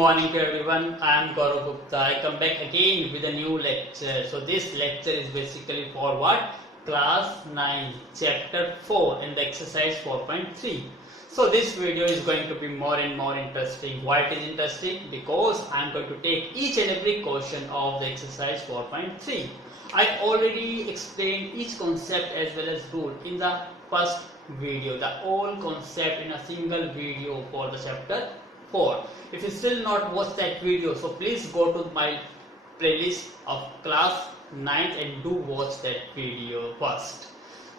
morning to everyone. I am Gaurav Gupta. I come back again with a new lecture. So this lecture is basically for what? Class 9, chapter 4 in the exercise 4.3. So this video is going to be more and more interesting. Why it is interesting? Because I am going to take each and every question of the exercise 4.3. I already explained each concept as well as rule in the first video. The whole concept in a single video for the chapter 4. If you still not watch that video, so please go to my playlist of class 9 and do watch that video first.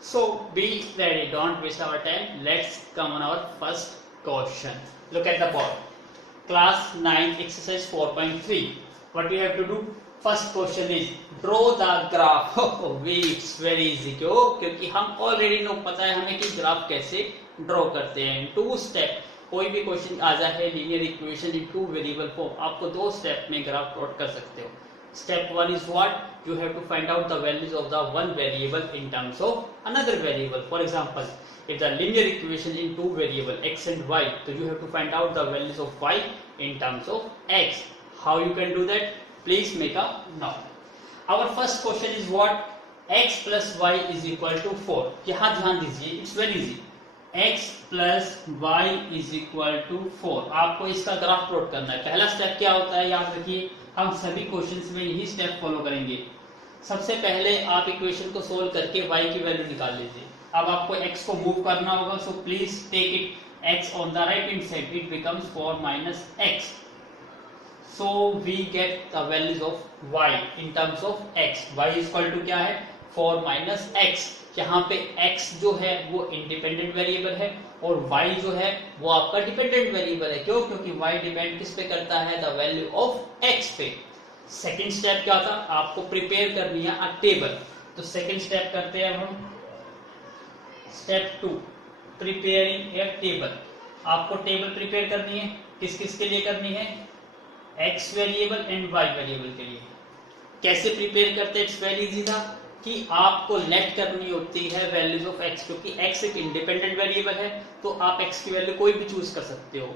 So be ready, don't waste our time. Let's come on our first question. Look at the board. Class 9 exercise 4.3. What we have to do? First question is draw the graph. It's very easy. क्यों? क्योंकि हम already know पता है हमें कि graph कैसे draw करते हैं. 2 स्टेप. कोई भी क्वेश्चन आ जाए linear equation in 2 variable form, आपको 2 स्टेप में ग्राफ प्लॉट कर सकते हो. Step 1 is what? You have to find out the values of the one variable in terms of another variable. For example, if the linear equation in 2 variable x and y, so you have to find out the values of y in terms of x. How you can do that? Please make a note. Our first question is what? X plus y is equal to 4. यहाँ ध्यान दीजिए, it's very easy. x plus y is equal to 4. आपको इसका graph plot करना है. पहला step क्या होता है याद रखिए, हम सभी क्वेश्चंस में यही स्टेप फॉलो करेंगे. सबसे पहले आप इक्वेशन को सोल्व करके y की वैल्यू निकाल लीजिए. अब आपको x को मूव करना होगा, so please take it x on the right hand side. It becomes 4 minus x. So we get the values of y in terms of x. y is equal to क्या है? 4 minus x. यहाँ पे x जो है वो independent variable है और y जो है वो आपका डिपेंडेंट वेरिएबल है. क्यों? क्योंकि y डिपेंड किस पे करता है? द वैल्यू ऑफ x पे. सेकेंड स्टेप क्या था? आपको प्रिपेयर करनी है अ टेबल. तो सेकेंड स्टेप करते हैं हम. स्टेप 2 प्रिपेयरिंग ए टेबल. आपको टेबल प्रिपेयर करनी है. किस किस के लिए करनी है? x variable and y variable के लिए. कैसे प्रिपेयर करते हैं? इट्स वेरी इजी था कि आपको लेट करनी होती है वैल्यूज ऑफ x, क्योंकि x एक इंडिपेंडेंट वेरिएबल है तो आप x की वैल्यू कोई भी चूज कर सकते हो.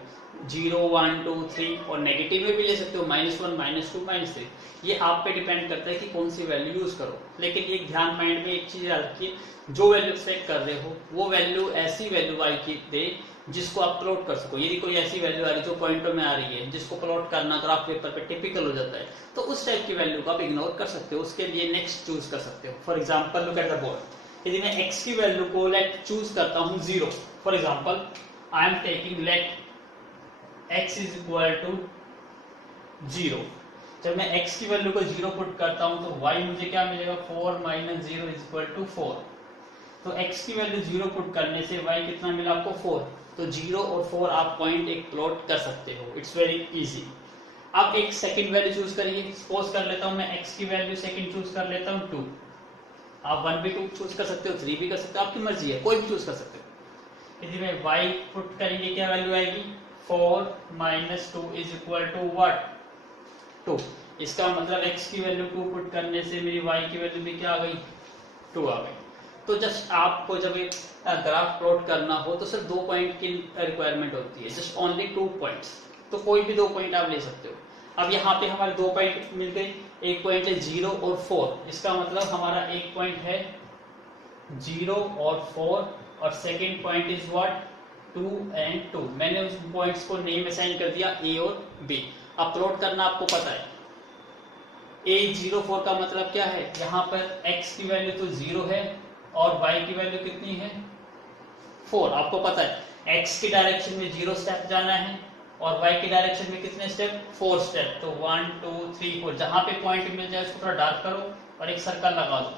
0, 1, 2, 3 और नेगेटिव में भी ले सकते हो. -1, -2, -3. ये आप पे डिपेंड करता है कि कौन सी वैल्यू यूज करो. लेकिन एक ध्यान माइंड में एक चीज याद रखिए, जो वैल्यू एक्सपेक्ट कर रहे हो वो वैल्यू ऐसी वैल्यू y की दे जिसको आप प्लॉट कर सको. यदि कोई ऐसी वैल्यू आ रही है जो पॉइंटों में आ रही है जिसको प्लॉट करना ग्राफ पेपर पे टिपिकल हो जाता है, तो उस टाइप की वैल्यू को आप इग्नोर कर सकते हो. उसके लिए नेक्स्ट चूज कर सकते हो. For example look at the board. यदि मैं x की वैल्यू को लेट चूज करता हूं 0. For example I am taking let x is equal to 0. जब मैं x की वैल्यू को 0 पुट करता हूं तो y मुझे क्या मिलेगा? 4 minus 0 इज इक्वल टू 4. तो x की वैल्यू 0 पुट करने से y कितना मिला आपको? 4. तो 0 और 4 आप पॉइंट एक प्लॉट कर सकते हो. It's very easy. आप एक सेकंड वैल्यू चूज करिए. सपोज कर लेता हूं मैं x की वैल्यू सेकंड चूज कर लेता हूं 2. आप 1 भी चूज कर सकते हो, 3 भी कर सकते हो, आपकी मर्जी है, कोई भी चूज कर सकते हो. यदि मैं y पुट करेंगे क्या वैल्यू आएगी? 4 minus 2 is equal to what? 2. इसका मतलब x की वैल्यू 2 पुट करने से मेरी y की वैल्यू भी क्या आ गई? 2 आ गई. तो जस्ट आपको जब एक ग्राफ प्लॉट करना हो तो सिर्फ 2 पॉइंट की रिक्वायरमेंट होती है. Just only 2 points. तो कोई भी 2 पॉइंट आप ले सकते हो. अब यहाँ पे हमारे 2 पॉइंट मिल गए. एक पॉइंट है 0 और 4. इसका मतलब हमारा एक पॉइंट है 0 और 4 और second point is what? 2 and 2. मैंने उस पॉइंट्स को नेम असाइन कर दिया A और B. अब प्लॉट करना आपको पता है. A04 का मतलब क्या है? यहाँ पर x की वैल्यू तो 0 है और y की वैल्यू कितनी है? 4. आपको पता है x की डायरेक्शन में 0 स्टेप जाना है और y की डायरेक्शन में कितने स्टेप? 4 स्टेप. तो 1, 2, 3, 4. जहां पे पॉइंट मिल जाए उसको थोड़ा डार्क करो और एक सर्कल लगा दो.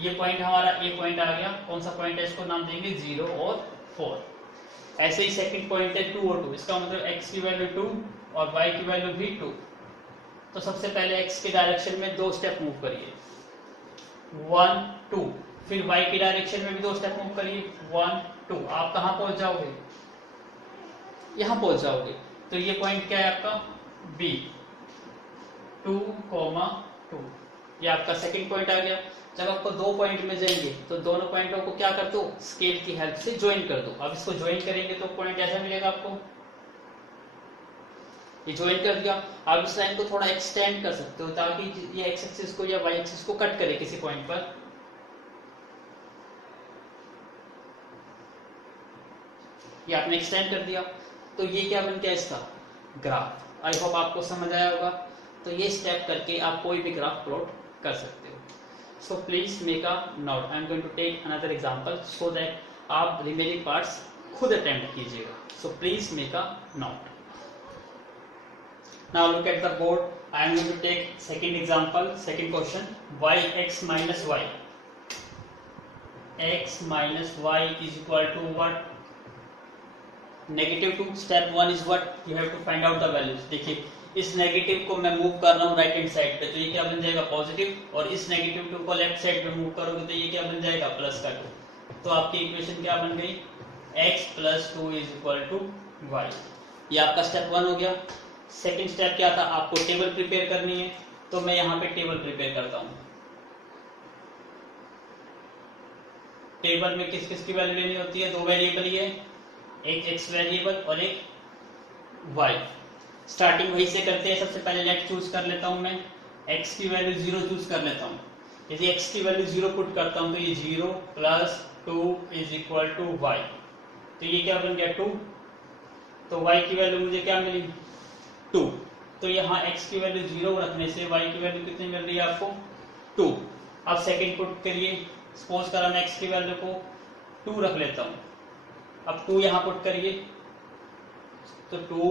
ये पॉइंट हमारा A पॉइंट आ गया. कौन सा पॉइंट है? इसको नाम देंगे 0 और 4. ऐसे ही सेकंड पॉइंट है 2 और 2. इसका मतलब x की वैल्यू 2 और y की वैल्यू भी 2. तो सबसे पहले x की डायरेक्शन में 2 स्टेप मूव करिए. 1, 2. फिर y की डायरेक्शन में भी 2 स्टेप मूव करिए. 1, 2. आप कहां पहुंच जाओगे? यहां पहुंच जाओगे. तो ये पॉइंट क्या है आपका? B. 2, 2. ये आपका सेकंड पॉइंट आ गया. जब आपको 2 पॉइंट मिल जाएंगे तो दोनों पॉइंटों को क्या कर दो? स्केल की हेल्प से ज्वाइन कर दो. अब इसको ज्वाइन करेंगे तो पॉइंट ऐसा मिलेगा आपको. ये ज्वाइन कर दिया। आप इस लाइन को थोड़ा एक्सटेंड कर सकते हो ताकि ये एक्स एक्सिस को या वाई एक्सिस को कट करे किसी पॉइंट पर। ये आपने एक्सटेंड कर दिया तो ये क्या बन गया इसका ग्राफ। आई होप आपको समझ आया होगा। तो ये स्टेप करके आप कोई भी ग्राफ प्लॉट कर सकते हो। So please make a note. I am going to take another example so that आप रिमेनिंग पार्ट्स खुद अटेम्प्ट कीजिएगा। So please make a note. Now look at the board. I am going to take second example, second question. Yx minus y. X minus y is equal to what? Negative 2. Step 1 is what? You have to find out the values. देखिए इस negative को मैं move कर रहा हूँ right hand side पे, तो ये क्या बन जाएगा पॉजिटिव, और इस नेगेटिव 2 को लेफ्ट साइड पे मूव करोगे तो ये क्या बन जाएगा प्लस का 2। तो आपकी इक्वेशन क्या बन गई? x plus 2 is equal to y। ये आपका स्टेप 1 हो गया। सेकेंड स्टेप क्या था? आपको टेबल प्रिपेयर करनी है, तो मैं यहाँ पे टेबल प्रिपेयर करता हूँ। टेबल में किस किस की वैल्यू लेनी होती है? दो वेरिएबल ही है, एक एक्स वेरिएबल और एक वाई। स्टार्टिंग वही से करते हैं। सबसे पहले लेट चूज कर लेता हूँ मैं, एक्स की वैल्यू 0 चूज कर लेता हूँ। यदि एक्स की वैल्यू 0 पुट करता हूँ तो ये 0 plus 2 is equal to y. तो ये क्या बन गया 2। तो y की वैल्यू मुझे क्या मिली 2। तो यहाँ x की वैल्यू 0 रखने से y की वैल्यू कितनी मिल रही है आपको 2। अब सेकंड पुट करिए। सपोज करा मैं x की वैल्यू को 2 रख लेता हूँ। अब 2 यहाँ पुट करिए तो 2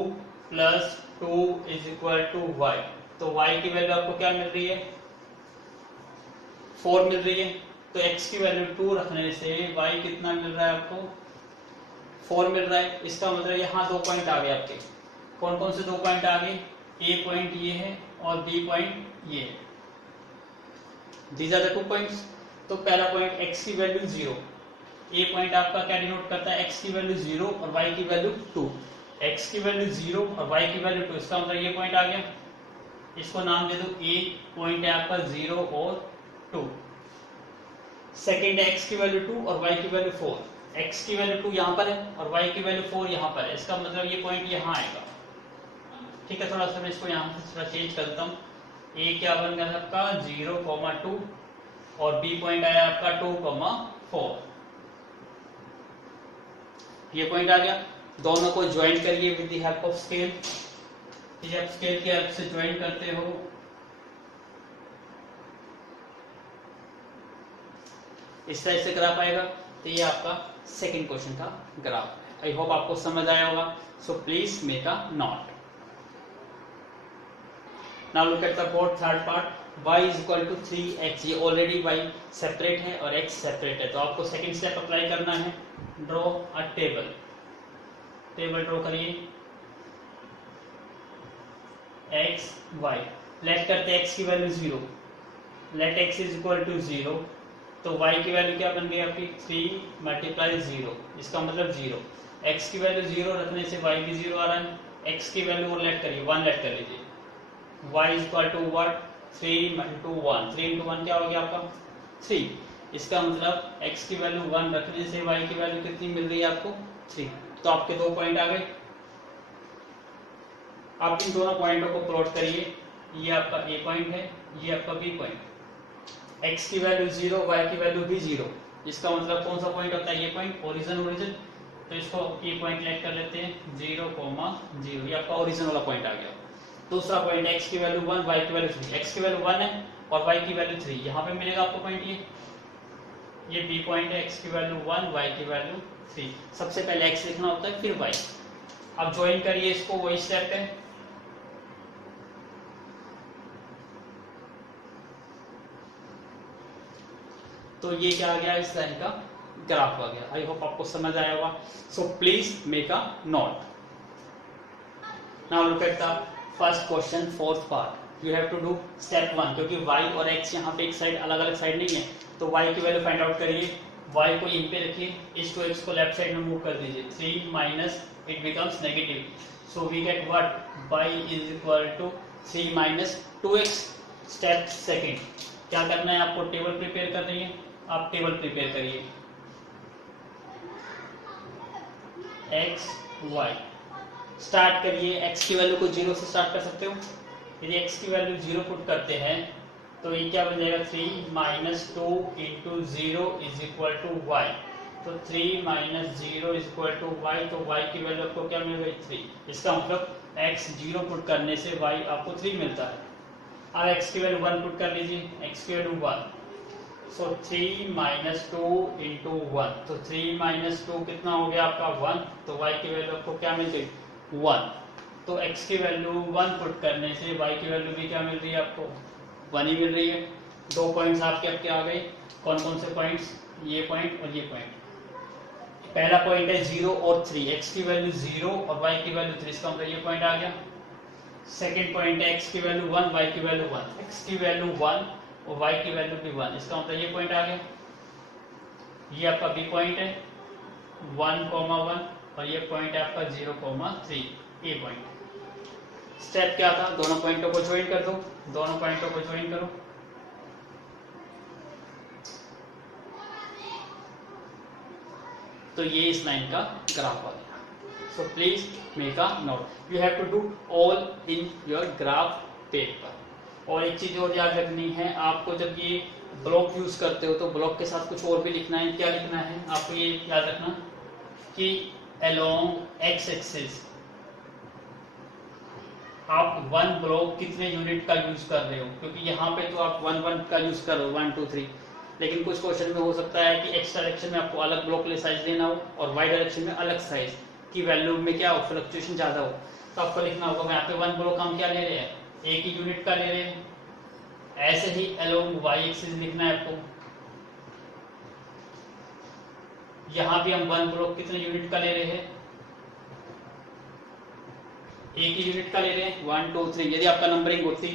plus 2 is equal to y। तो y की वैल्यू आपको क्या मिल रही है 4 मिल रही है। तो x की वैल्यू 2 रखने से y कितना मिल रहा है आपको 4 मिल रहा है। इसका मतलब यहाँ 2 पॉइंट आ गए आपके। कौन कौन से 2 पॉइंट आ गए? A पॉइंट ये है और B पॉइंट ये है। These are the 2 points. तो पहला पॉइंट x की वैल्यू 0। A पॉइंट आपका क्या डिनोट करता है? x की वैल्यू 0 और y की वैल्यू 2। x की वैल्यू 0 और y की वैल्यू 2, इसका मतलब ये पॉइंट आ गया। इसको नाम दे दो A पॉइंट है आपका 0 और 2। सेकेंड है x की वैल्यू 2 और y की वैल्यू 4। x की वैल्यू 2 यहाँ पर है और y की वैल्यू 4 यहाँ पर है। इसका मतलब ये पॉइंट यहाँ आएगा। ठीक है, थोड़ा सा मैं इसको यहाँ से थोड़ा चेंज करता हूँ। a क्या बन गया आपका 0, 2 और b पॉइंट आया आपका 2, 4। ये पॉइंट आ गया। दोनों को ज्वाइन करिए with the help of scale. ये आप स्केल की हेल्प से ज्वाइन करते हो इस तरह से ग्राफ आएगा। तो ये आपका सेकंड क्वेश्चन का ग्राफ। आई होप आपको समझ आया होगा। So please make a note. Now look at the board third part. y is equal to 3x। ये ऑलरेडी y सेपरेट है और x सेपरेट है, तो आपको सेकंड स्टेप अप्लाई करना है। Draw a table. Table draw करिए x y। लेट करते हैं x की value 0। Let x is equal to 0। तो y की वैल्यू क्या बन गई आपकी 3 मल्टीप्लाई 0। इसका मतलब 0। x की वैल्यू 0 रखने से y भी 0 आ रहा है। x की वैल्यू और लेट करिए 1 लेट कर लीजिए। y is equal to what 3 into 1। 3 into 1 क्या हो गया आपका 3। इसका मतलब x की वैल्यू 1 रखने से y की वैल्यू कितनी मिल रही है आपको 3। तो आपके 2 पॉइंट आ गए। आप इन दोनों पॉइंटों को प्लॉट करिए। ये आपका a पॉइंट है, ये आपका b पॉइंट। x की वैल्यू 0, y की वैल्यू भी 0। इसका मतलब कौन सा पॉइंट होता है? ये पॉइंट ओरिजिन। ओरिजिन तो इसको a पॉइंट लेट कर लेते हैं 0, 0। ये आपका ओरिजिन वाला पॉइंट आ गया। दूसरा पॉइंट x की वैल्यू 1, y की वैल्यू 3। x की वैल्यू 1 है और y की वैल्यू 3। यहाँ पे मिलेगा आपको पॉइंट ये b पॉइंट है। x की वैल्यू 1, y की वैल्यू 3। सबसे पहले x लिखना होता है फिर y। अब ज्वाइन करिए इसको, वही स्टेप है। तो ये क्या आ गया इस लाइन का ग्राफ आ गया। आई होप आपको समझ आया होगा। So please make a note. Now look at the first question fourth part. You have to do step 1। क्योंकि y और x यहाँ पे एक साइड अलग अलग साइड नहीं है, तो y की वैल्यू फाइंड आउट करिए। y को यहीं पे रखिए, इस को x को लेफ्ट साइड में मूव कर दीजिए। 3 minus it becomes negative. So we get what y is equal to 3 minus 2x। Step second क्या करना है आपको? टेबल प्रिपेयर करनी है। आप टेबल प्रिपेयर करिए x y। स्टार्ट करिए, x की वैल्यू को 0 से स्टार्ट कर सकते हो। यदि x की वैल्यू 0 पुट करते हैं तो ये क्या बन जाएगा, 3 minus 2 into 0 is equal to y. तो 3 minus 0 is equal to y, तो y की वैल्यू आपको क्या मिल गई, 3। इसका मतलब x 0 पुट करने से y आपको 3 मिलता है। अब x की वैल्यू 1 पुट कर लीजिए, x की वैल्यू 1, सो 3 माइनस 2 इंटू 1, तो 3 माइनस 2 कितना हो गया आपका 1, तो y की वैल्यू आपको क्या मिल गई 1। तो x की वैल्यू 1 पुट करने से y की वैल्यू भी क्या मिल रही है आपको 1 ही मिल रही है। 2 पॉइंट्स आपके आपके आ गए, कौन कौन से पॉइंट्स, ये पॉइंट और ये पॉइंट। पहला पॉइंट है 0 और 3, x की वैल्यू 0 और y की वैल्यू 3, इसका मतलब ये पॉइंट आ गया। सेकंड पॉइंट है x की वैल्यू 1, y की वैल्यू 1, x की वैल्यू 1 और y की वैल्यू भी 1, इसका मतलब ये पॉइंट आ गया। ये आपका बी पॉइंट है 1, 1 और ये पॉइंट है आपका 0, 3, ए पॉइंट। स्टेप क्या था, दोनों पॉइंटों को ज्वाइन कर दो, दोनों पॉइंटों को ज्वाइन करो। तो ये इस लाइन का ग्राफ आ गया। So please make a note, you have to do all in your graph paper. और एक चीज और याद रखनी है, आपको जब ये ब्लॉक यूज करते हो तो ब्लॉक के साथ कुछ और भी लिखना है। क्या लिखना है आपको, ये याद रखना कि अलोंग एक्स एक्सिस आप 1 ब्लॉक कितने यूनिट का यूज कर रहे हो, क्योंकि यहाँ पे तो आप 1 1 का यूज कर रहे हो 1 2 3, लेकिन कुछ क्वेश्चन में हो सकता है कि एक्स डायरेक्शन में आपको अलग ब्लॉक ले साइज लेना हो और वाई डायरेक्शन में अलग साइज की वैल्यू में क्या हो, फ्लक्चुएशन ज्यादा हो, तो आपको लिखना होगा यहाँ पे 1 ब्लॉक हम क्या ले रहे हैं, एक ही यूनिट का ले रहे हैं। ऐसे ही अलोंग वाई एक्सिस लिखना है आपको, यहाँ भी हम 1 ब्लॉक कितने यूनिट का ले रहे हैं, एक ही यूनिट का ले रहे हैं 1 2 3। यदि आपका नंबरिंग होती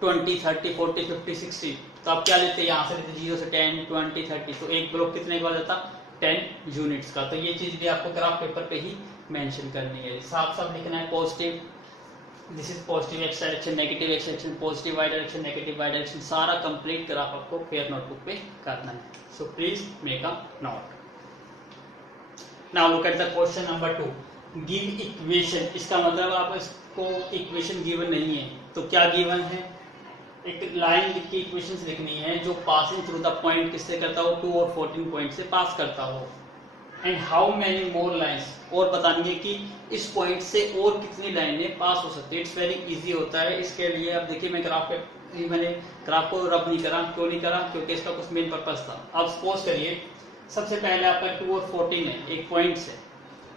20 30 40 50 60 तो आप क्या लेते हैं, यहाँ से लेते 0 से 10 20 30, तो एक ब्लॉक कितने का जाता 10 यूनिट्स का। तो ये चीज भी आपको ग्राफ पेपर पे ही मेंशन करनी है, साफ साफ लिखना है। Positive, this is positive x direction, negative x direction, positive y direction, negative y direction, सारा कंप्लीट ग्राफ आपको फेयर नोटबुक पे करना है। So please make a note. Now look at the question number 2, give equation. इसका मतलब आप इसको equation given नहीं है तो क्या गिवन है, एक लाइन लिख के इक्वेशंस लिखनी है जो पासिंग थ्रू द पॉइंट किससे करता हो, 2 और 14 पॉइंट से पास करता हो। And how many more lines, और बतानी है कि इस पॉइंट से और कितनी लाइनें पास हो सकती है। इट्स वेरी इजी होता है। इसके लिए अब देखिए मैं मैंने ग्राफ को रब नहीं करा, क्यों नहीं करा, क्योंकि इसका कुछ मेन पर्पस था। अब सपोज करिए सबसे पहले आपका 2 और 14 है, एक पॉइंट से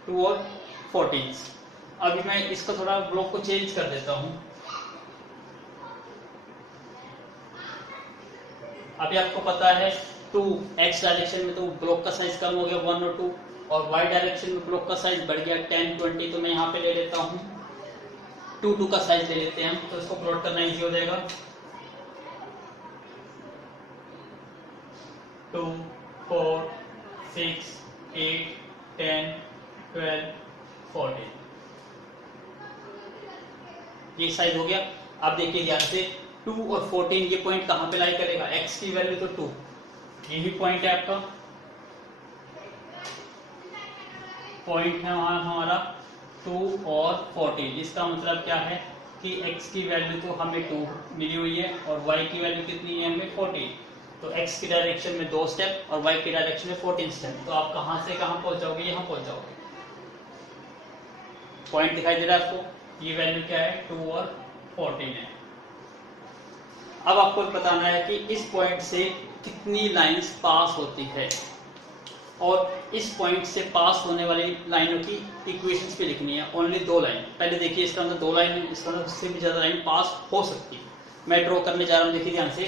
2 और 14। अभी मैं इसका थोड़ा ब्लॉक को चेंज कर देता हूं। अभी आपको पता है 2 एक्स डायरेक्शन में तो ब्लॉक का साइज कम हो गया 1 और 2, और वाई डायरेक्शन में ब्लॉक का साइज बढ़ गया 10 20। तो मैं यहाँ पे ले लेता हूँ 2 2 का साइज ले लेते हैं हम, तो इसको प्लॉट करना इजी हो जाएगा। 2 4 6 8 10 12 14, ये साइज हो गया। अब देखिए ध्यान से 2 और 14 ये पॉइंट कहां पे लाई करेगा, x की वैल्यू तो 2, यही पॉइंट है आपका, पॉइंट है वहां हमारा 2 और 14। इसका मतलब क्या है कि x की वैल्यू तो हमें 2 मिली हुई है और y की वैल्यू कितनी है हमें 14। तो x की डायरेक्शन में 2 स्टेप और y की डायरेक्शन में 14 स्टेप, तो आप कहां से कहां पहुंच जाओगे, यहां पहुंच जाओगे। पॉइंट दिखाई दे रहा है आपको, ये वैल्यू क्या है 2 और 14 है। अब आपको बताना है कि इस पॉइंट से कितनी लाइंस पास होती है, और इस पॉइंट से पास होने वाली लाइनों की इक्वेशंस भी लिखनी है। ओनली 2 लाइन, पहले देखिए इसका अंदर 2 लाइन, इसका अंदर इससे भी ज्यादा लाइन पास हो सकती है। मैं ड्रॉ करने जा रहा हूं, देखिए ध्यान से।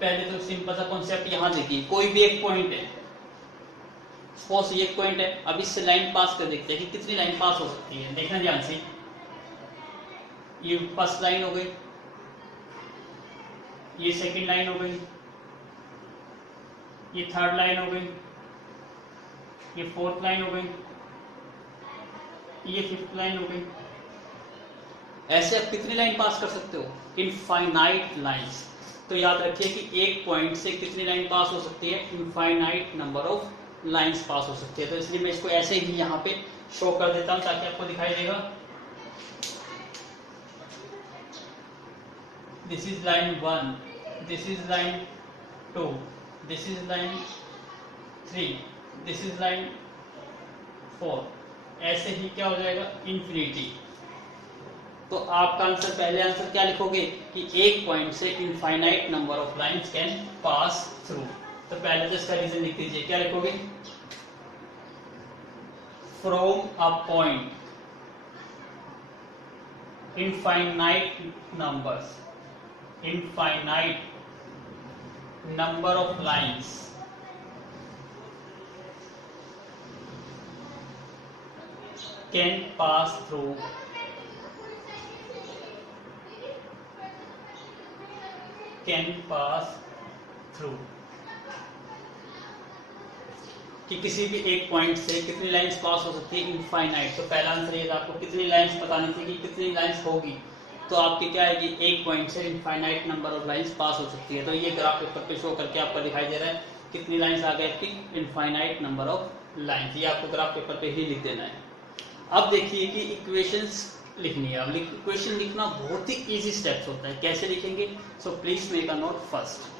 पहले तो सिंपल सा कॉन्सेप्ट, यहां देखिए कोई भी एक पॉइंट है, सपोज ये एक पॉइंट है, अब इससे लाइन पास कर देखते हैं कि कितनी लाइन पास हो सकती है। देखना ध्यान से, ये फर्स्ट लाइन हो गई, ये सेकंड लाइन हो गई, ये थर्ड लाइन हो गई, ये फोर्थ लाइन हो गई, ये फिफ्थ लाइन हो गई। ऐसे आप कितनी लाइन पास कर सकते हो, इनफाइनाइट लाइंस। तो याद रखिए कि एक पॉइंट से कितनी लाइन पास हो सकती है, infinite number of lines pass हो सकती है। तो इसलिए मैं इसको ऐसे ही यहाँ पे शो कर देता हूँ ताकि आपको दिखाई देगा। This is line 1, this is line 2, this is line 3, this is line 4। ऐसे ही क्या हो जाएगा, इंफिनिटी। तो आपका आंसर, पहले आंसर क्या लिखोगे कि एक पॉइंट से infinite number of lines can pass through. तो पहले तो इसका रीजन लिख दीजिए, क्या लिखोगे, from a point infinite number of lines can pass through कि किसी भी एक पॉइंट से कितनी लाइंस पास हो सकती है, इनफाइनाइट। तो पहला आंसर ये था, आपको कितनी लाइंस बतानी थी कि कितनी लाइंस होगी, तो आपकी क्या आएगी, एक पॉइंट से infinite number of lines pass हो सकती है। तो ये ग्राफ पेपर पे शो करके आपको दिखाई दे रहा है कितनी लाइंस आ गई आपकी, इनफाइनाइट नंबर ऑफ लाइंस। ये आपको ग्राफ पेपर पे ही लिख देना है। अब देखिए कि इक्वेशंस लिखनी है। अब इक्वेशन लिखना बहुत ही इजी स्टेप्स होता है, कैसे लिखेंगे, सो please make a node first.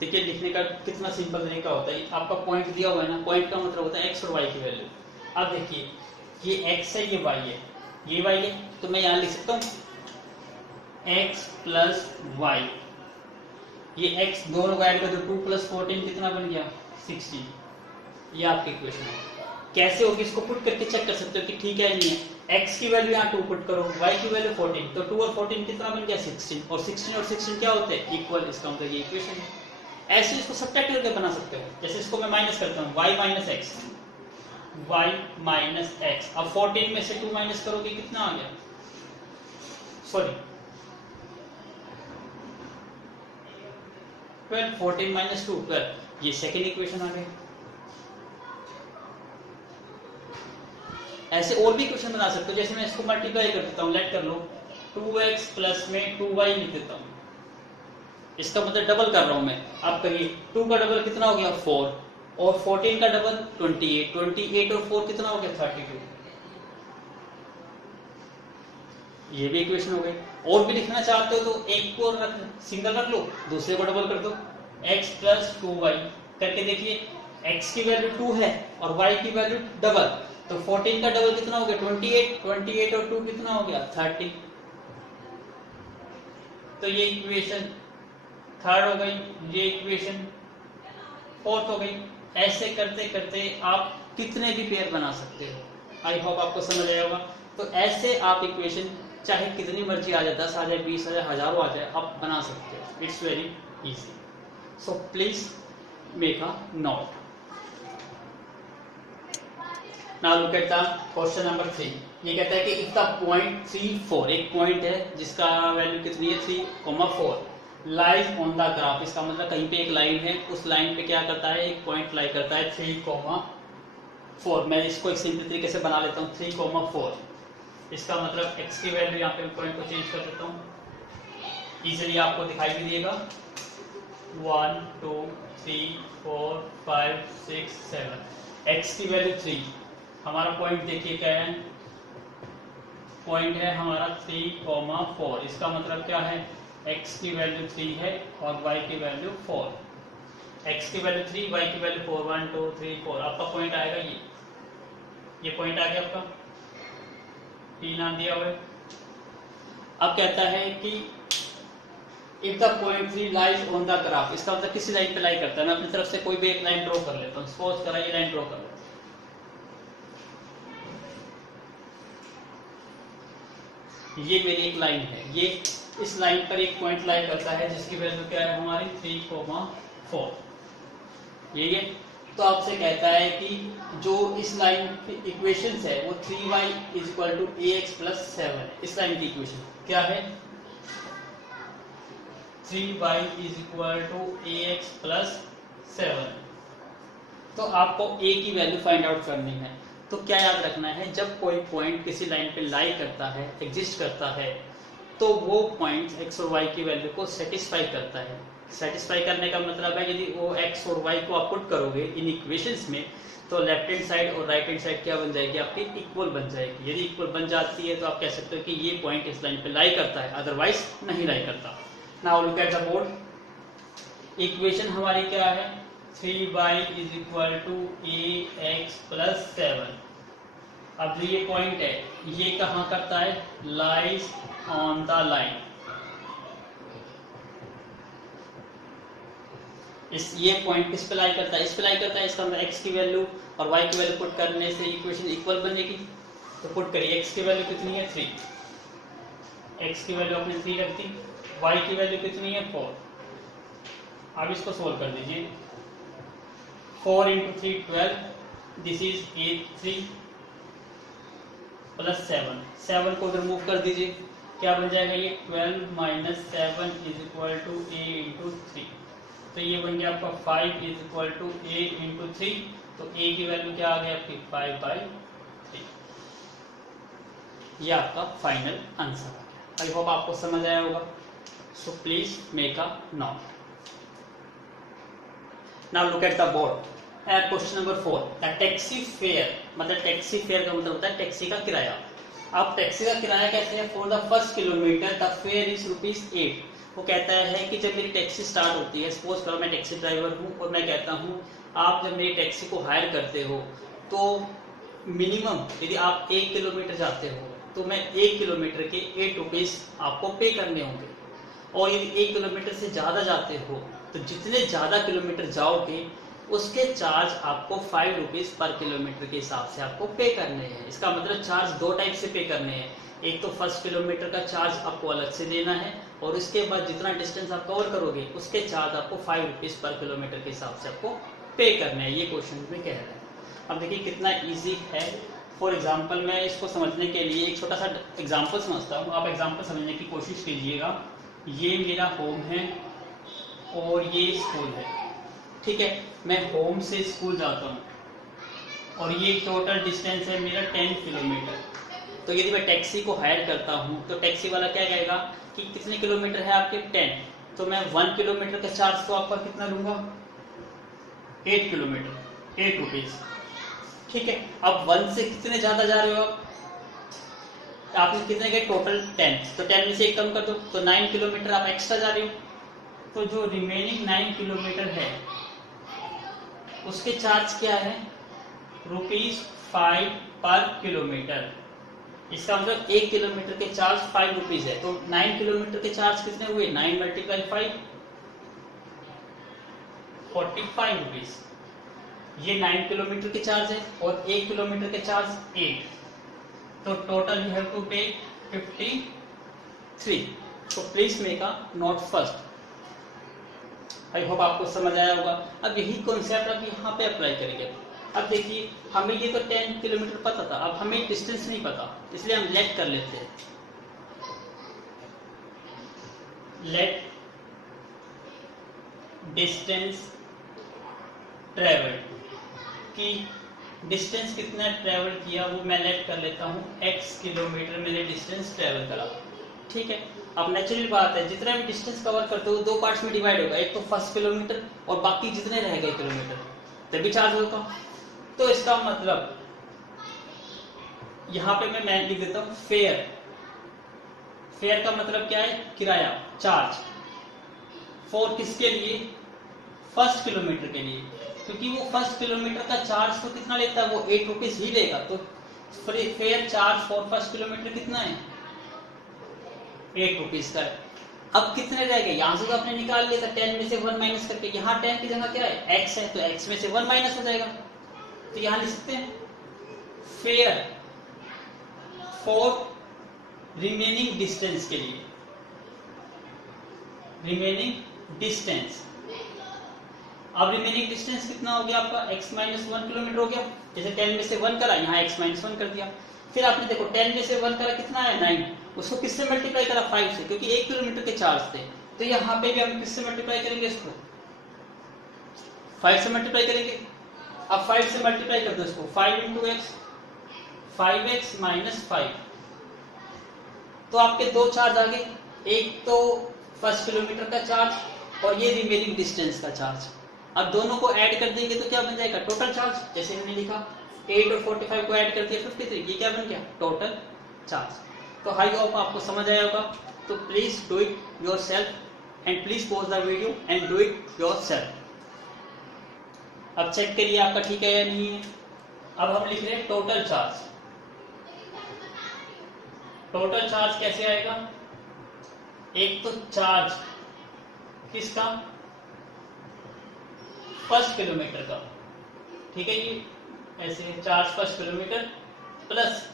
ठीक है, लिखने का कितना सिंपल तरीका होता है, आपका पॉइंट दिया हुआ है ना, पॉइंट का मतलब होता है एक्स और वाई की वैल्यू। अब देखिए ये एक्स है, ये वाई है, ये वाई है, तो मैं यहाँ लिख सकता हूँ एक्स प्लस वाई। ये एक्स दोनों का ऐड कर दो, 2 + 14 कितना बन गया, 16। ये आपकी इक्वेशन है। कैसे होगी इसको पुट करके चेक कर सकते हो कि ठीक है नहीं है। x की वैल्यू यहाँ 2 पुट करो, y की वैल्यू 14, तो 2 और 14 कितना बन गया, 16। और 16 और 16 क्या होते हैं, इक्वल। इसका मतलब ये इक्वेशन है। ऐसे इसको सब्ट्रैक्ट करके बना सकते हो, जैसे इसको मैं माइनस करता हूँ, y माइनस x। अब 14 में से 2 माइनस करोगे कितना आ गया, सॉरी 12, 14 माइनस 2 12। ये सेकेंड इक्वेशन आ गई। ऐसे और भी क्वेश्चन बना सकते हो, जैसे मैं इसको मल्टीप्लाई कर देता हूँ, लेट कर लो 2x प्लस में 2y लिख देता हूँ। इसका मतलब डबल कर रहा हूं मैं। आप करिए, 2 का डबल कितना हो गया, 4, और 14 का डबल 28, 28 और 4 कितना हो गया, 32। ये भी इक्वेशन हो गई। और भी लिखना चाहते हो तो एक को सिंगल रख लो, दूसरे को डबल कर दो, x प्लस 2y करके देखिए। x की वैल्यू 2 है और y की वैल्यू डबल, तो 14 का डबल कितना हो गया, 28, 28 और 2 कितना हो गया, 30। तो ये इक्वेशन थर्ड हो गई, ये इक्वेशन फोर्थ हो गई। ऐसे करते करते आप कितने भी पेयर बना सकते हो। आई होप आपको समझ आया होगा। तो ऐसे आप इक्वेशन चाहे कितनी मर्जी आ जाए, 10 आ जाए, 20 आ जाए, हजारों आ जाए, आप बना सकते हो। It's very easy, so please make a note. Now look at the question number 3। ये कहता है कि इफ द पॉइंट 3 4, एक पॉइंट है जिसका वैल्यू कितनी है, 3,4 लाइज ऑन द ग्राफ। इसका मतलब कहीं पे एक लाइन है, उस लाइन पे क्या करता है, एक पॉइंट लाई करता है 3,4। मैं इसको एक सिंपल तरीके से बना लेता हूँ, 3,4। इसका मतलब x की वैल्यू यहाँ पे पॉइंट को चेंज कर देता हूँ, इजीली आपको दिखाई भी देगा। 1 2 3 4 5 6 7, x की वैल्यू 3। हमारा पॉइंट देखिए क्या है, पॉइंट है हमारा 3,4। इसका मतलब क्या है, x की वैल्यू 3 है और y की वैल्यू 4। x की वैल्यू 3, y की वैल्यू 4, 1 2 3 4। आपका पॉइंट आएगा ये पॉइंट आ गया आपका, 3 नाम दिया हुआ है। अब कहता है कि if the point 3 lies on the graph. इसका मतलब किसी लाइन पे लाई करता है। मैं अपनी तरफ से कोई भी एक लाइन ड्रॉ कर लेता हूँ, सपोज करा ये लाइन ड्रॉ कर लेता हूँ। ये मेरी एक लाइन है, ये इस लाइन पर एक पॉइंट लाई करता है जिसकी वैल्यू क्या है हमारी 3,4। ये तो आपसे कहता है कि जो इस लाइन की इक्वेशंस है वो 3y = ax + 7 है। इस लाइन की इक्वेशन क्या है, 3y = ax + 7। तो आपको a की वैल्यू फाइंड आउट करनी है। तो क्या याद रखना है, जब कोई पॉइंट किसी लाइन पे लाई करता है, एग्जिस्ट करता है, तो वो पॉइंट x और y की वैल्यू को सेटिस्फाई करता है। सेटिस्फाई करने का मतलब है यदि वो x और y को आप पुट करोगे इन इक्वेशंस में तो लेफ्ट हैंड साइड और राइट हैंड साइड क्या बन जाएगी आपकी इक्वल बन जाएगी। यदि इक्वल बन जाती है तो आप कह सकते हो कि ये पॉइंट इस लाइन पे लाई करता है, अदरवाइज नहीं लाई करता। Now look at the board. Equation हमारी क्या है, 3y is equal to ax plus 7। अब जो ये पॉइंट है ये कहाँ करता है, लाइज ऑन द लाइन। ये पॉइंट किस पे लाई करता है, इस पे लाई करता है। इसका मतलब x की वैल्यू और y की वैल्यू पुट करने से इक्वेशन इक्वल बनेगी। तो पुट करिए, x की वैल्यू कितनी है 3, x की वैल्यू आपने 3 रख दी, y की वैल्यू कितनी है 4। अब इसको सोल्व कर दीजिए, 4 इंटू 3 12, दिस इज 3 प्लस 7 को उधर मूव कर दीजिए, क्या बन जाएगा ये 12 minus 7 is equal to a into 3। तो ये बन गया आपका 5 is equal to a into 3। तो a की वैल्यू क्या आ गई आपकी 5/3। ये आपका फाइनल आंसर आ गया। आई होप आपको समझ आया होगा। So please make a note. Now look at the board. Question number 4, the taxi fare. मतलब टैक्सी फेयर का मतलब होता है टैक्सी का किराया। अब टैक्सी का किराया कैसे है, for the first kilometre the fair is ₹8। वो कहता है कि जब मेरी टैक्सी स्टार्ट होती है, सपोज करो मैं टैक्सी ड्राइवर हूँ और मैं कहता हूँ आप जब मेरी टैक्सी को हायर करते हो तो मिनिमम यदि आप 1 किलोमीटर जाते हो तो मैं 1 किलोमीटर के ₹8 आपको पे करने होंगे। और यदि 1 किलोमीटर से ज़्यादा जाते हो तो जितने ज़्यादा किलोमीटर जाओगे उसके चार्ज आपको ₹5 पर किलोमीटर के हिसाब से आपको पे करने हैं। इसका मतलब चार्ज दो टाइप से पे करने हैं। एक तो फर्स्ट किलोमीटर का चार्ज आपको अलग से देना है और उसके बाद जितना डिस्टेंस आप कवर करोगे उसके चार्ज आपको ₹5 पर किलोमीटर के हिसाब से आपको पे करने हैं। ये क्वेश्चन में कह रहा है। अब देखिए कितना इजी है। फॉर एग्जाम्पल मैं इसको समझने के लिए एक छोटा सा एग्जाम्पल समझता हूँ। आप एग्जाम्पल समझने की कोशिश कीजिएगा। ये मेरा होम है और ये स्कूल है, ठीक है। मैं होम से स्कूल जाता हूँ और ये टोटल डिस्टेंस है मेरा 10 किलोमीटर। तो यदि मैं टैक्सी को हायर करता हूँ तो टैक्सी वाला क्या कहेगा कि कितने किलोमीटर है आपके 10। तो मैं 1 किलोमीटर का चार्ज तो आपका कितना लूंगा 8 किलोमीटर, ₹8। ठीक है। अब 1 से कितने ज्यादा जा रहे हो आप, आपने कितने गए टोटल 10, तो 10 में से 1 कम कर दो तो 9 किलोमीटर आप एक्स्ट्रा जा रहे हो। तो जो रिमेनिंग 9 किलोमीटर है उसके चार्ज क्या है, ₹5 पर किलोमीटर। इसका मतलब 1 किलोमीटर के चार्ज ₹5 है। तो 9 किलोमीटर के चार्ज कितने हुए, 9 × 5 ₹45। ये 9 किलोमीटर के चार्ज है और 1 किलोमीटर के चार्ज 8। तो टोटल यू हैव टू पे 53। तो please make a node first. I hope आपको समझ आया होगा। अब यही कॉन्सेप्ट अब यहाँ पे अप्लाई करेंगे। अब देखिए हमें ये तो 10 किलोमीटर पता था, अब हमें डिस्टेंस नहीं पता, इसलिए हम लेट कर लेते हैं। लेट डिस्टेंस ट्रेवल की डिस्टेंस कितना ट्रेवल किया वो मैं लेट कर लेता हूँ x किलोमीटर मैंने डिस्टेंस ट्रेवल करा, ठीक है। अब नेचुरल बात है जितना भी डिस्टेंस कवर करते हो 2 पार्ट्स में डिवाइड होगा, एक तो फर्स्ट किलोमीटर और बाकी जितने रह गए किलोमीटर तभी चार्ज होगा। तो इसका मतलब यहाँ पे मैं लिख देता हूँ फेयर। फेयर का मतलब क्या है, किराया, चार्ज। फॉर किसके लिए, फर्स्ट किलोमीटर के लिए, क्योंकि वो फर्स्ट किलोमीटर का चार्ज तो कितना लेता है, वो ₹8 ही लेगा। तो fair charge for first kilometre कितना है, ₹8 का है। अब कितने रह गए, यहां से तो आपने निकाल लिया था 10 में से 1 माइनस करके, यहाँ 10 की जगह क्या है, x है, तो x में से 1 माइनस हो जाएगा। तो यहां लिख सकते हैं फेयर फॉर रिमेनिंग डिस्टेंस के लिए, रिमेनिंग डिस्टेंस। अब रिमेनिंग डिस्टेंस कितना हो गया आपका, x - 1 किलोमीटर हो गया। जैसे 10 में से 1 करा, यहाँ x - 1 कर दिया। फिर आपने देखो 10 में से 1 करा कितना है, 9। उसको किससे मल्टीप्लाई करा, 5 से, क्योंकि 1 किलोमीटर के चार्ज थे। तो यहाँ पे भी हम किससे मल्टीप्लाई करेंगे, इसको 5 से मल्टीप्लाई करेंगे। अब 5 से मल्टीप्लाई कर दो इसको, 5 × x, 5x - 5। तो आपके दो चार्ज आ गए, एक तो फर्स्ट किलोमीटर का चार्ज और ये रिमेनिंग डिस्टेंस का चार्ज। अब दोनों को ऐड कर देंगे तो क्या बन जाएगा टोटल चार्ज, जैसे हमने लिखा 8 और 45 को ऐड कर दिया 53, ये क्या बन गया टोटल चार्ज। तो आई होप आपको समझ आया होगा। तो please do it yourself and please pause the video and do it yourself. अब चेक करिए आपका ठीक है या नहीं है। अब हम लिख रहे हैं टोटल चार्ज। टोटल चार्ज कैसे आएगा, एक तो चार्ज किसका, फर्स्ट किलोमीटर का, ठीक है, ये ऐसे charge first kilometre plus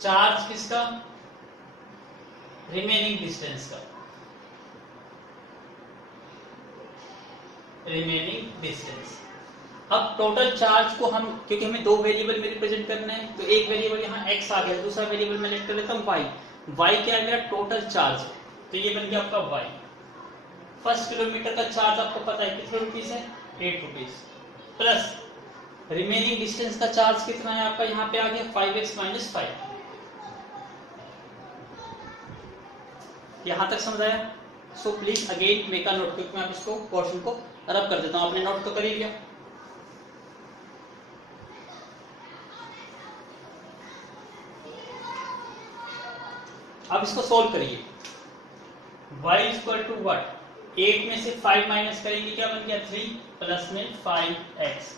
charge किसका, रिमेनिंग डिस्टेंस का, रिमेनिंग डिस्टेंस। अब टोटल चार्ज को हम, क्योंकि हमें दो वेरिएबल में रिप्रेजेंट करना है, तो एक वेरिएबल यहाँ x आ गया, दूसरा वेरिएबल मैं लेट कर लेता हूँ y। y क्या है मेरा टोटल चार्ज, तो ये बन गया आपका y। फर्स्ट किलोमीटर का चार्ज आपको पता है कितने रुपीस है, 8 रुपीस, प्लस रिमेनिंग डिस्टेंस का चार्ज कितना है आपका, यहाँ पे आ गया 5x - 5। यहां तक समझ आया। So please again make a note, क्योंकि मैं इसको पोर्शन को रब कर देता हूं, आपने नोट तो कर ही लिया। अब इसको सोल्व करिए। y = what, 8 में से 5 माइनस करेंगे क्या बन गया 3, प्लस में 5x।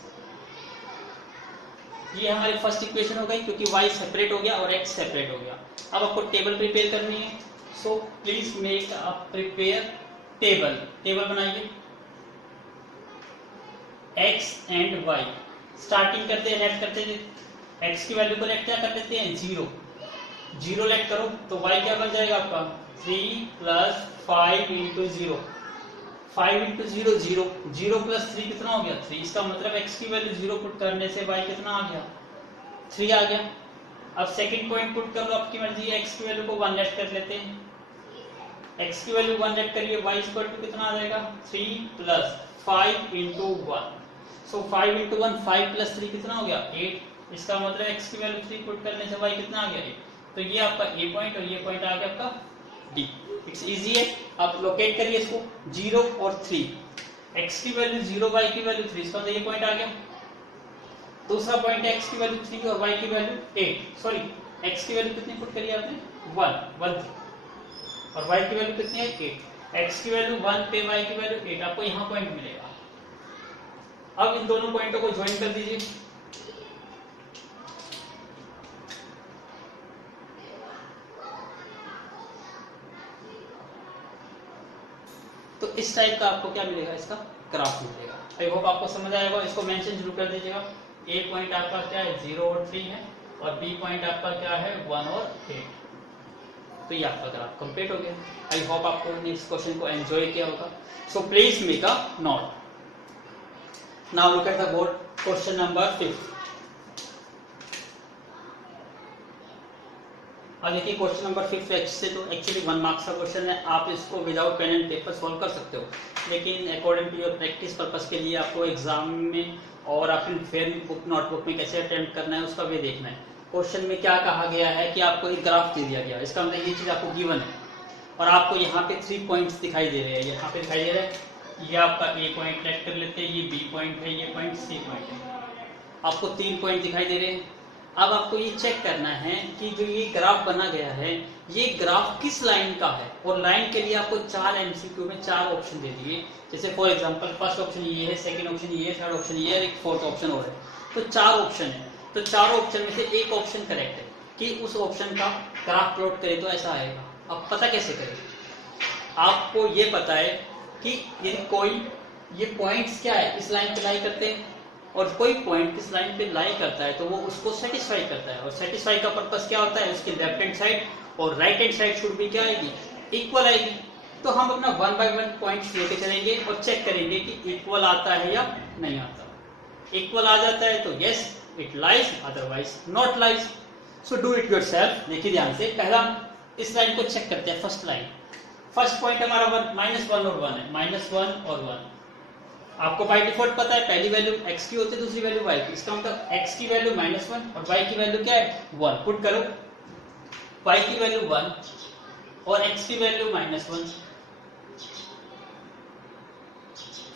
ये हमारी फर्स्ट इक्वेशन हो गई, क्योंकि y सेपरेट हो गया और x सेपरेट हो गया। अब आपको टेबल प्रिपेयर करनी है, so please make a prepare table. Table बनाइए x एंड y। स्टार्टिंग करते हैं लेट करते हैं, x की वैल्यू को लेट क्या कर देते हैं 0, 0 लेट करो तो y क्या बन जाएगा आपका 3 + 5 × 0, 5 × 0 0, 0 + 3 कितना हो गया 3। इसका मतलब x की वैल्यू 0 पुट करने से y कितना आ गया 3 आ गया। अब सेकंड पॉइंट पुट कर लो, आपकी मर्जी है, x की वैल्यू को 1 लेट कर लेते हैं, x की वैल्यू 1 लेट करिए, y = कितना आ जाएगा 3 + 5 × 1। सो 5 × 1 5 + 3 कितना हो गया 8। इसका मतलब x की वैल्यू 3 पुट करने से y कितना आ गया 8। तो ये आपका ए पॉइंट और ये पॉइंट आ गया आपका डी। इट्स इजी है, आप लोकेट करिए इसको 0 और 3, x की वैल्यू 0, y की वैल्यू 3, इसका मतलब ये पॉइंट आ गया। दूसरा पॉइंट है x की वैल्यू 3 और y की वैल्यू 8, सॉरी x की वैल्यू कितनी पुट करी आपने 1 1 और y की वैल्यू कितनी है 8। x की वैल्यू 1 पे y की वैल्यू 8, आपको यहाँ पॉइंट मिलेगा। अब इन दोनों पॉइंटों को ज्वाइन कर दीजिए। तो इस टाइप का आपको क्या मिलेगा, इसका ग्राफ मिलेगा। आई होप आपको समझ आएगा। इसको मेंशन जरूर कर दीजिएगा। ए पॉइंट आपका क्या है 0 और 3 है, और बी पॉइंट आपका क्या है 1 और 8। तो ये आपका ग्राफ कंप्लीट हो गया। आई होप आपको नेक्स्ट क्वेश्चन को एंजॉय किया होगा। So please make a note. Now look at the board, question number 5। और देखिए क्वेश्चन नंबर 5 से तो एक्चुअली 1 मार्क्स का क्वेश्चन है, आप इसको without pen and paper solve कर सकते हो, लेकिन according to your practice purpose के लिए आपको एग्जाम में और अपनी फेयर बुक नोटबुक में कैसे अटेम्प्ट करना है उसका वे देखना है। क्वेश्चन में क्या कहा गया है कि आपको एक ग्राफ दे दिया गया है, इसका मतलब ये चीज आपको गिवन है, और आपको यहाँ पे 3 पॉइंट्स दिखाई दे रहे हैं। यहाँ पे दिखाई दे रहा है, ये आपका ए पॉइंट लेट कर लेते हैं, ये बी पॉइंट है, ये पॉइंट सी पॉइंट है, आपको 3 पॉइंट दिखाई दे रहे हैं। अब आपको ये चेक करना है कि जो ये ग्राफ बना गया है ये ग्राफ किस लाइन का है, और लाइन के लिए आपको 4 एमसीक्यू में 4 ऑप्शन दे दिए। जैसे फॉर एग्जांपल फर्स्ट ऑप्शन ये है, सेकंड ऑप्शन ये है, थर्ड ऑप्शन ये है, एक फोर्थ ऑप्शन और है, तो 4 ऑप्शन है। तो 4 ऑप्शन में से एक ऑप्शन करेक्ट है कि उस ऑप्शन का ग्राफ प्लॉट करे तो ऐसा आएगा। अब पता कैसे करें, आपको ये पता है कि यदि कोई ये पॉइंट्स क्या है इस लाइन पे लाई करते हैं और कोई पॉइंट इस लाइन पे लाई करता है तो वो उसको सेटिस्फाई करता है, और सेटिस्फाई का पर्पस क्या होता है, उसकी लेफ्ट हैंड साइड और राइट हैंड साइड शुड भी क्या आएगी, इक्वल आएगी। तो हम अपना 1 बाय 1 पॉइंट्स लेके चलेंगे और चेक करेंगे कि इक्वल आता है या नहीं आता। इक्वल आ जाता है तो yes it lies, otherwise not lies. So do it yourself. देखिए ध्यान से, पहला इस लाइन को चेक करते हैं। फर्स्ट लाइन, फर्स्ट पॉइंट हमारा -1 और 1 है, -1 और 1। आपको बाय डिफॉल्ट पता है पहली वैल्यू x की होती है, दूसरी वैल्यू y की। इसका मतलब x की वैल्यू -1 और y की वैल्यू क्या है 1। पुट करो, y की वैल्यू 1 और x की वैल्यू -1,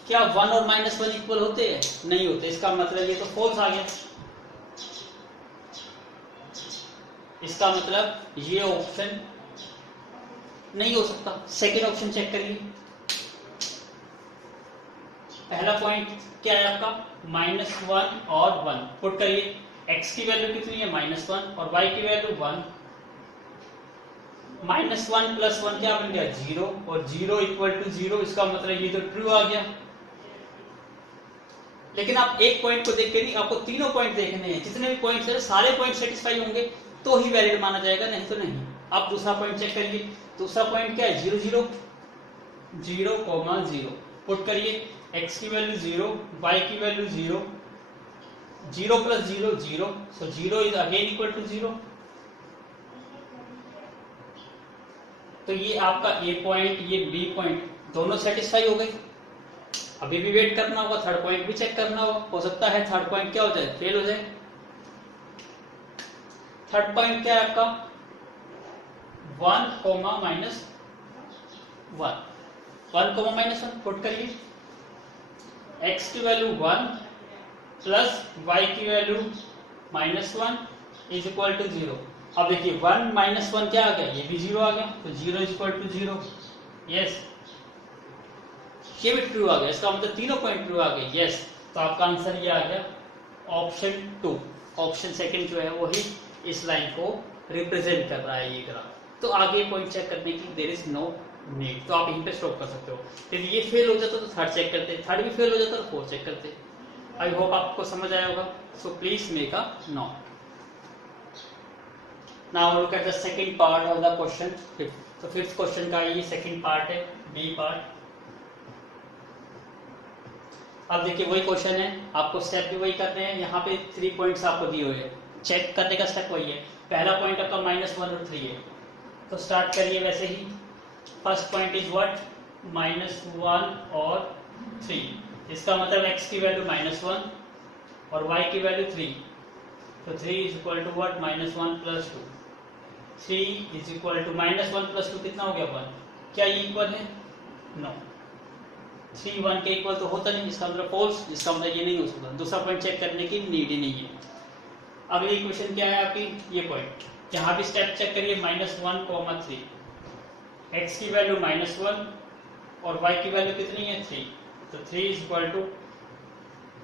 क्या 1 और -1 इक्वल होते हैं? नहीं होते। इसका मतलब ये तो फॉल्स आ गया। इसका मतलब ये ऑप्शन नहीं हो सकता। सेकेंड ऑप्शन चेक करिए। पहला पॉइंट क्या है आपका? -1 और 1 पुट करिए। x की वैल्यू कितनी है? -1 और y की वैल्यू 1। -1 + 1 क्या बन गया? 0 और 0 = 0। इसका मतलब ये तो ट्रू आ गया। लेकिन आप एक पॉइंट को देख के नहीं, आपको तीनों पॉइंट देखने हैं। जितने भी पॉइंट्स हैं सारे पॉइंट सेटिस्फाई होंगे तो ही वैलिड माना जाएगा, नहीं तो नहीं। आप दूसरा पॉइंट चेक करिए। दूसरा पॉइंट क्या है? 0 0 0, 0 पुट करिए। x की वैल्यू 0, y की value 0, 0 + 0 0, so 0 is again equal to 0। तो ये आपका ए पॉइंट, ये बी पॉइंट दोनों सेटिस्फाई हो गए। अभी भी वेट करना होगा, थर्ड पॉइंट भी चेक करना होगा। हो सकता है थर्ड पॉइंट क्या हो जाए? फेल हो जाए। थर्ड पॉइंट क्या है आपका? 1, -1 1, -1 पुट करिए। x की वैल्यू 1 प्लस y की वैल्यू -1 इज इक्वल टू 0। अब देखिए 1 -1 क्या आ गया? ये भी 0 आ गया, तो 0 = 0। यस, ये भी ट्रू आ गया। इसका मतलब तीनों पॉइंट ट्रू आ गए। यस, तो आपका आंसर ये आ गया ऑप्शन 2। ऑप्शन सेकंड जो है वही इस लाइन को रिप्रेजेंट कर रहा है ये ग्राफ। तो आगे पॉइंट चेक करने की देयर इज नो नीड, तो आप यहीं पे स्टॉप कर सकते हो। यदि ये फेल हो जाता तो थर्ड चेक करते, थर्ड भी फेल हो जाता तो फोर्थ चेक करते। आई होप आपको समझ आया होगा। So please make a note. Now look at the second part of the question. तो फिफ्थ क्वेश्चन का ये सेकंड पार्ट है, बी पार्ट। अब देखिए वही क्वेश्चन है, आपको स्टेप भी वही करने हैं। यहाँ पे 3 पॉइंट्स आपको दिए हुए हैं, चेक करने का स्टेप वही है। पहला पॉइंट आपका -1 और 3 है, तो स्टार्ट करिए वैसे ही। First point is what? -1 और 3। इसका मतलब x की वैल्यू -1 और y की वैल्यू 3, तो 3 is equal to what? -1 + 2। 3 is equal to -1 + 2 कितना हो गया? 1। क्या ये इक्वल है? नो, 3 1 के इक्वल तो होता नहीं, इसका मतलब फॉल्स। इसका मतलब ये नहीं हो सकता। दूसरा पॉइंट चेक करने की नीड ही नहीं है। अगली इक्वेशन क्या है आपकी? ये पॉइंट। यहाँ भी स्टेप चेक करिए। -1, 3, x की वैल्यू -1 और y की वैल्यू कितनी है? 3, तो 3 इज इक्वल टू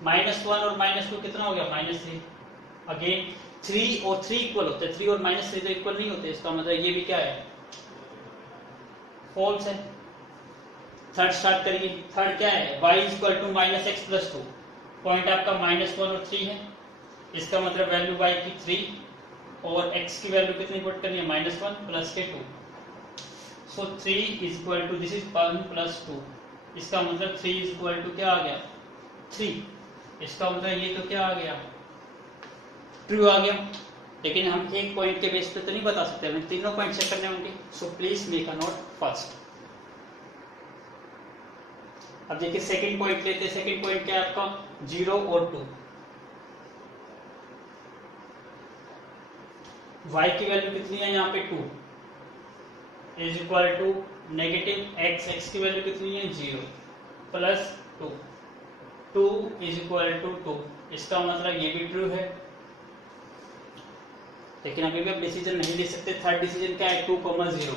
-1 और -2 कितना हो गया? -3। अगेन 3 और 3 इक्वल होते हैं, 3 और -3 तो इक्वल नहीं होते। इसका मतलब ये भी क्या है? फॉल्स है। थर्ड स्टार्ट करिए। थर्ड क्या है? y = -x + 2। पॉइंट आपका -1 और 3 है। इसका मतलब वैल्यू y की 3 और x की वैल्यू कितनी पुट करनी है? -1 प्लस के 2। So 3 is equal to, this is 1 + 2। इसका मतलब 3 इज इक्वल टू क्या आ गया? 3। इसका मतलब ये तो क्या आ गया? ट्रू आ गया। लेकिन हम एक पॉइंट के बेस पे तो नहीं बता सकते, हमें तीनों पॉइंट चेक करने होंगे। सो please make a node first. अब देखिए सेकंड पॉइंट लेते हैं। सेकंड पॉइंट क्या है आपका? 0 और 2। y की वैल्यू कितनी है यहाँ पे? 2 is equal to -x, x की वैल्यू कितनी है? 0 प्लस 2, 2 इज इक्वल टू 2। इसका मतलब ये भी ट्रू है। लेकिन अभी भी आप डिसीजन नहीं ले सकते। थर्ड डिसीजन क्या है? 2, 0।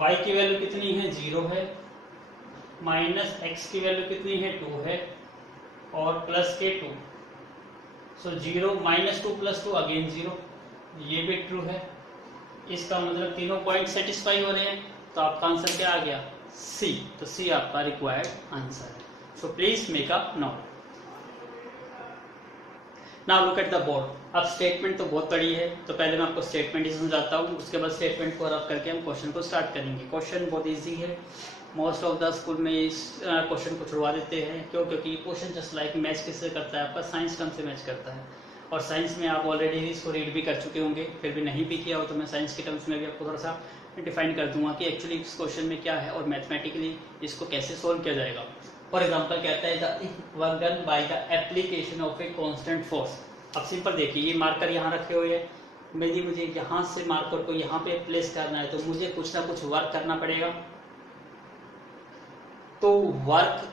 y की वैल्यू कितनी है? 0 है, माइनस x की वैल्यू कितनी है? 2 है, और प्लस के 2। सो 0 -2 + 2 अगेन 0। ये भी ट्रू है। इसका मतलब तीनों पॉइंट सेटिस्फाई हो रहे हैं। तो आपका आंसर क्या आ गया? सी। तो सी आपका रिक्वायर्ड आंसर है। So please make a note. Now look at the board. अब स्टेटमेंट तो बहुत बड़ी है, तो पहले मैं आपको स्टेटमेंट ही समझाता हूँ, उसके बाद स्टेटमेंट को रब करके हम क्वेश्चन को स्टार्ट करेंगे। क्वेश्चन बहुत इजी है। मोस्ट ऑफ द स्कूल में इस क्वेश्चन को छुड़वा देते हैं। क्यों? क्योंकि क्वेश्चन जस्ट लाइक मैच किससे करता है? आपका साइंस टर्म से मैच करता है। और साइंस में आप ऑलरेडी इसको रीड भी कर चुके होंगे, फिर भी नहीं भी किया हो तो मैं साइंस के टर्म्स में भी आपको थोड़ा सा डिफाइन कर दूंगा कि एक्चुअली इस क्वेश्चन में क्या है और मैथमेटिकली इसको कैसे सोल्व किया जाएगा। फॉर एग्जाम्पल कहता है the work done by the application of a constant force. अब सिंपल देखिए, ये मार्कर यहाँ रखे हुए हैं, मुझे यहाँ से मार्कर को यहाँ पे प्लेस करना है, तो मुझे कुछ ना कुछ वर्क करना पड़ेगा। तो वर्क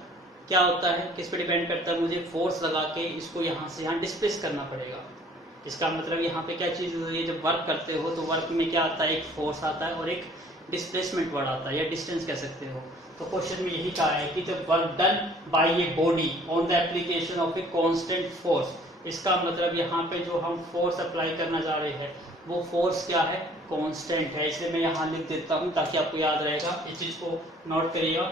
क्या होता है, किस पे डिपेंड करता है, मुझे फोर्स लगा के इसको यहाँ से यहाँ डिस्प्लेस करना पड़ेगा। इसका मतलब यहाँ पे क्या चीज़ हो रही है, जब वर्क करते हो तो वर्क में क्या आता है, एक फोर्स आता है और एक डिस्प्लेसमेंट वर्ड आता है या डिस्टेंस कह सकते हो। तो क्वेश्चन में यही कहा है कि जब work done by a body on the application of a constant force, इसका मतलब यहाँ पे जो हम फोर्स अप्लाई करना जा रहे हैं वो फोर्स क्या है, कांस्टेंट है। इसलिए मैं यहाँ लिख देता हूँ ताकि आपको याद रहेगा, इस चीज को नोट करिएगा।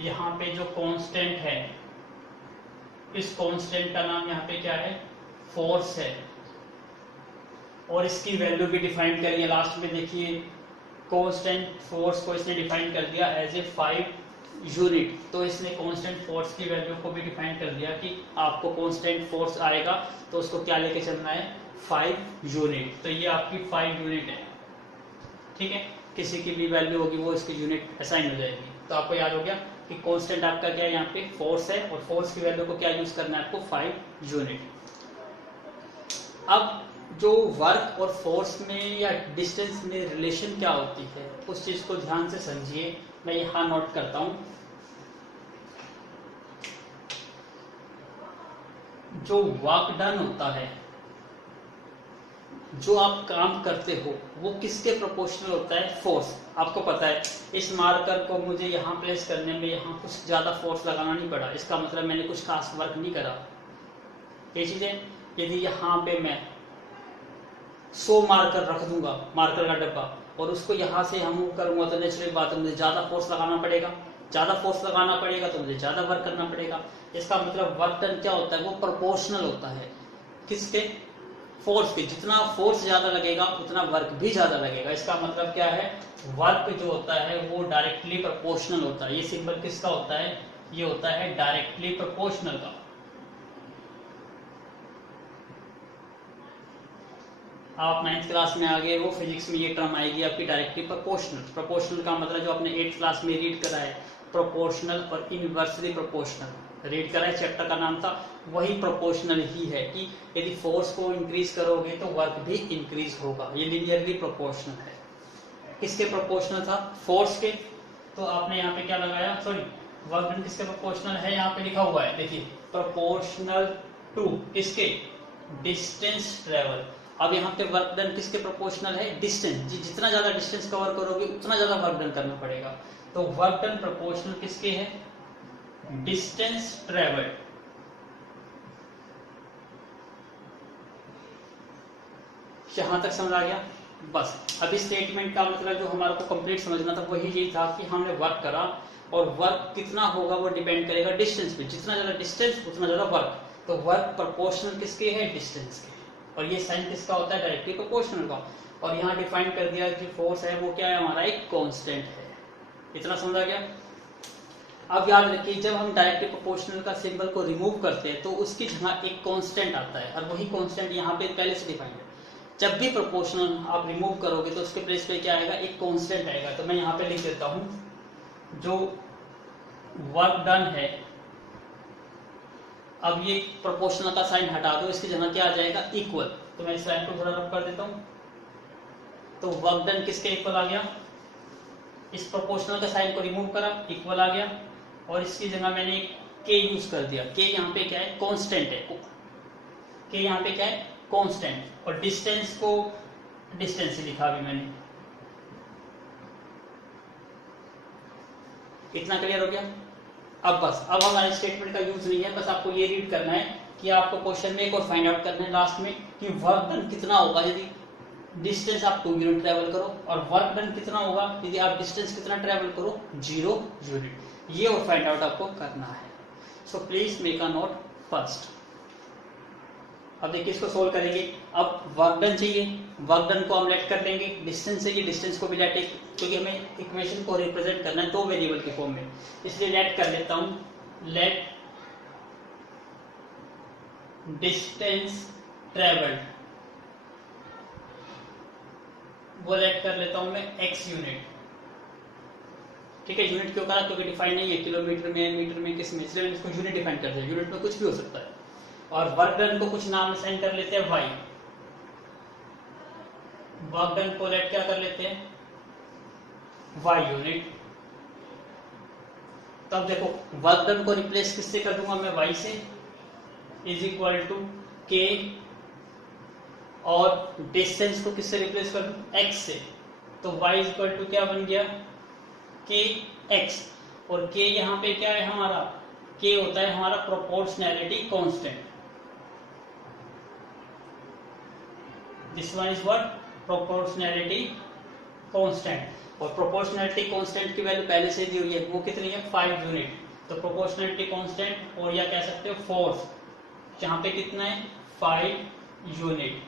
यहाँ पे जो कांस्टेंट है, इस कांस्टेंट का नाम यहाँ पे क्या है, फोर्स है, और इसकी वैल्यू भी डिफाइन करिए। लास्ट में देखिए कांस्टेंट फोर्स को इसने डिफाइन कर दिया एज ए 5 यूनिट। तो इसने कांस्टेंट फोर्स की वैल्यू को भी डिफाइन कर दिया कि आपको कांस्टेंट फोर्स आएगा तो उसको क्या लेके चलना है, 5 यूनिट। तो ये आपकी 5 यूनिट है, ठीक है। किसी की भी वैल्यू होगी वो इसकी यूनिट असाइन हो जाएगी। तो आपको याद हो गया कि कांस्टेंट आपका क्या है, यहाँ पे फोर्स है, और फोर्स की वैल्यू को क्या यूज करना है आपको, 5 यूनिट। अब जो वर्क और फोर्स में या डिस्टेंस में रिलेशन क्या होती है, उस चीज को ध्यान से समझिए। मैं यहां नोट करता हूं, जो वर्क डन होता है, जो आप काम करते हो, वो किसके प्रोपोर्शनल होता है, फोर्स। आपको पता है इस मार्कर को मुझे यहाँ प्लेस करने में यहाँ कुछ ज्यादा फोर्स लगाना नहीं पड़ा, इसका मतलब मैंने कुछ खास वर्क नहीं करा। ये चीजें यदि यहाँ पे मैं 100 मार्कर रख दूंगा, मार्कर का डब्बा, और उसको यहाँ से हम करूंगा, तो नेचुरल बात है मुझे ज्यादा फोर्स लगाना पड़ेगा। ज्यादा फोर्स लगाना पड़ेगा तो मुझे ज्यादा वर्क करना पड़ेगा। इसका मतलब वर्क डन क्या होता है, वो प्रोपोर्शनल होता है किसके, फोर्स के। जितना फोर्स ज्यादा लगेगा उतना वर्क भी ज्यादा लगेगा। इसका मतलब क्या है, वर्क जो होता है वो डायरेक्टली प्रोपोर्शनल होता है। ये सिंबल किसका होता है, ये होता है डायरेक्टली प्रोपोर्शनल का। आप 9th क्लास में आ गए हो, फिजिक्स में ये टर्म आएगी आपकी डायरेक्टली प्रोपोर्शनल। प्रोपोर्शनल का मतलब जो आपने 8th क्लास में रीड करा है, प्रोपोर्शनल और इनवर्सली प्रोपोर्शनल रीड करा है, चैप्टर का नाम था, वही प्रोपोर्शनल ही है कि यदि फोर्स को इंक्रीज करोगे तो वर्क भी इंक्रीज होगा। ये लिनियरली प्रोपोर्शनल है। किसके प्रोपोर्शनल था, फोर्स के। तो आपने यहाँ पे क्या लगाया, सॉरी, वर्क डन किसके प्रोपोर्शनल है, यहाँ पे लिखा हुआ है, देखिए, प्रोपोर्शनल टू किसके, डिस्टेंस ट्रेवल। अब यहाँ पे वर्क डन किसके प्रोपोर्शनल है, डिस्टेंस। जितना ज्यादा डिस्टेंस कवर करोगे उतना ज्यादा वर्क डन करना पड़ेगा। तो वर्क डन प्रोपोर्शनल किसके है, डिस्टेंस ट्रेवल्ड। यहां तक समझ आ गया, बस। अभी स्टेटमेंट का मतलब जो हमारे को कंप्लीट समझना था वही ये था कि हमने वर्क करा, और वर्क कितना होगा वो डिपेंड करेगा डिस्टेंस पे। जितना ज्यादा डिस्टेंस उतना ज्यादा वर्क। तो वर्क प्रोपोर्शनल किसके है, डिस्टेंस के। और ये साइन किसका होता है, डायरेक्टली प्रोपोर्शनल का। और यहाँ डिफाइन कर दिया कि फोर्स है वो क्या है, हमारा एक कांस्टेंट है। इतना समझ आ गया। अब याद रखिए, जब हम डायरेक्टली प्रोपोर्शनल का सिंबल को रिमूव करते हैं तो उसकी जगह एक कांस्टेंट आता है, और वही कांस्टेंट यहाँ पे पहले से डिफाइंड है। जब भी प्रोपोर्शनल आप रिमूव करोगे तो उसके प्लेस पे क्या आएगा, एक कांस्टेंट आएगा। तो मैं यहाँ पे लिख देता हूं, जो वर्क डन है, अब ये प्रोपोर्शनल का साइन हटा दो, इसकी जगह क्या आ जाएगा, इक्वल। तो मैं इस लाइन को थोड़ा रब कर देता हूं। तो वर्क डन किसके इक्वल आ गया, इस प्रोपोर्शनल का साइन को रिमूव करा, इक्वल आ गया, और इसकी जगह मैंने के यूज कर दिया। के यहाँ पे क्या है, कांस्टेंट है। के यहाँ पे क्या है, कांस्टेंट। और डिस्टेंस को डिस्टेंस ही लिखा अभी मैंने। इतना क्लियर हो गया। अब बस, अब हमारे स्टेटमेंट का यूज नहीं है, बस आपको ये रीड करना है कि आपको क्वेश्चन में एक और फाइंड आउट करना है लास्ट में कि वर्क डन कितना होगा यदि डिस्टेंस आप 2 यूनिट ट्रेवल करो, और वर्क डन कितना होगा यदि आप डिस्टेंस कितना ट्रेवल करो, 0 यूनिट। ये और फाइंड आउट आपको करना है। So please make a node first. अब देखिए इसको सोल्व करेंगे। अब वर्क डन चाहिए, वर्क डन को हम लेट कर लेंगे, डिस्टेंस चाहिए, डिस्टेंस को भी लेट, क्योंकि हमें इक्वेशन को रिप्रेजेंट करना है 2 वेरिएबल के फॉर्म में, इसलिए लेट कर लेता हूं। लेट डिस्टेंस ट्रेवल्ड, वो लेट कर लेता हूं मैं x यूनिट। ठीक है, यूनिट क्यों करा, क्योंकि डिफाइन नहीं है किलोमीटर में, मीटर में, किस में, इसलिए मैंने इसको यूनिट डिफाइन कर दिया। यूनिट में कुछ भी हो सकता है। और वर्क डन को कुछ नाम असाइन कर लेते हैं y। वर्क डन को लेट क्या कर लेते हैं, y यूनिट। तो अब देखो वर्क डन को रिप्लेस किससे कर दूंगा मैं, y से, इज इक्वल टू k, और डिस्टेंस को किससे रिप्लेस कर दूं, x से, तो y इज इक्वल टू क्या बन गया, kx, और k यहाँ पे क्या है हमारा, k होता है हमारा proportionality constant, this one is what, proportionality constant, और प्रोपोर्शनैलिटी कांस्टेंट की वैल्यू पहले से दी हुई है, वो कितनी है 5 यूनिट, तो प्रोपोर्शनैलिटी कांस्टेंट, और या कह सकते हो फोर्स, यहाँ पे कितना है 5 यूनिट,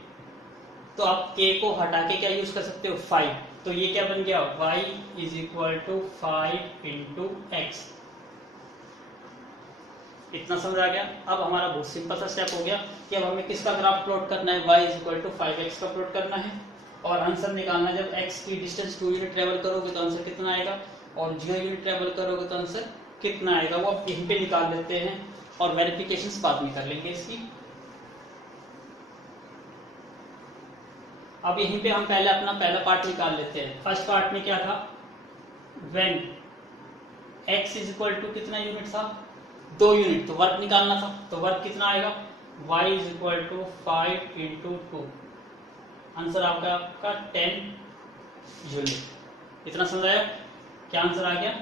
तो आप k को हटा के क्या यूज कर सकते हो 5, तो ये क्या बन गया y is equal to 5 into x. इतना समझ आ गया। अब हमारा बहुत सिंपल सा स्टेप हो गया कि अब हमें किसका ग्राफ प्लॉट करना है, y is equal to 5x का प्लॉट करना है, और आंसर निकालना है। जब x की डिस्टेंस 2 यूनिट ट्रेवल करोगे तो आंसर कितना आएगा, और 0 यूनिट ट्रेवल करोगे तो आंसर कितना आएगा, वो आप यहीं पे निकाल लेते हैं, और वेरिफिकेशंस बाद में कर लेंगे इसकी। अब यहीं पे हम पहले अपना पहला पार्ट निकाल लेते हैं। फर्स्ट पार्ट में क्या था, when x is equal to कितना यूनिट था, 2 यूनिट, तो वर्क निकालना था, तो वर्क कितना आएगा, y is equal to 5 into 2, answer आपका 10 यूनिट। इतना समझाया, क्या आंसर आ गया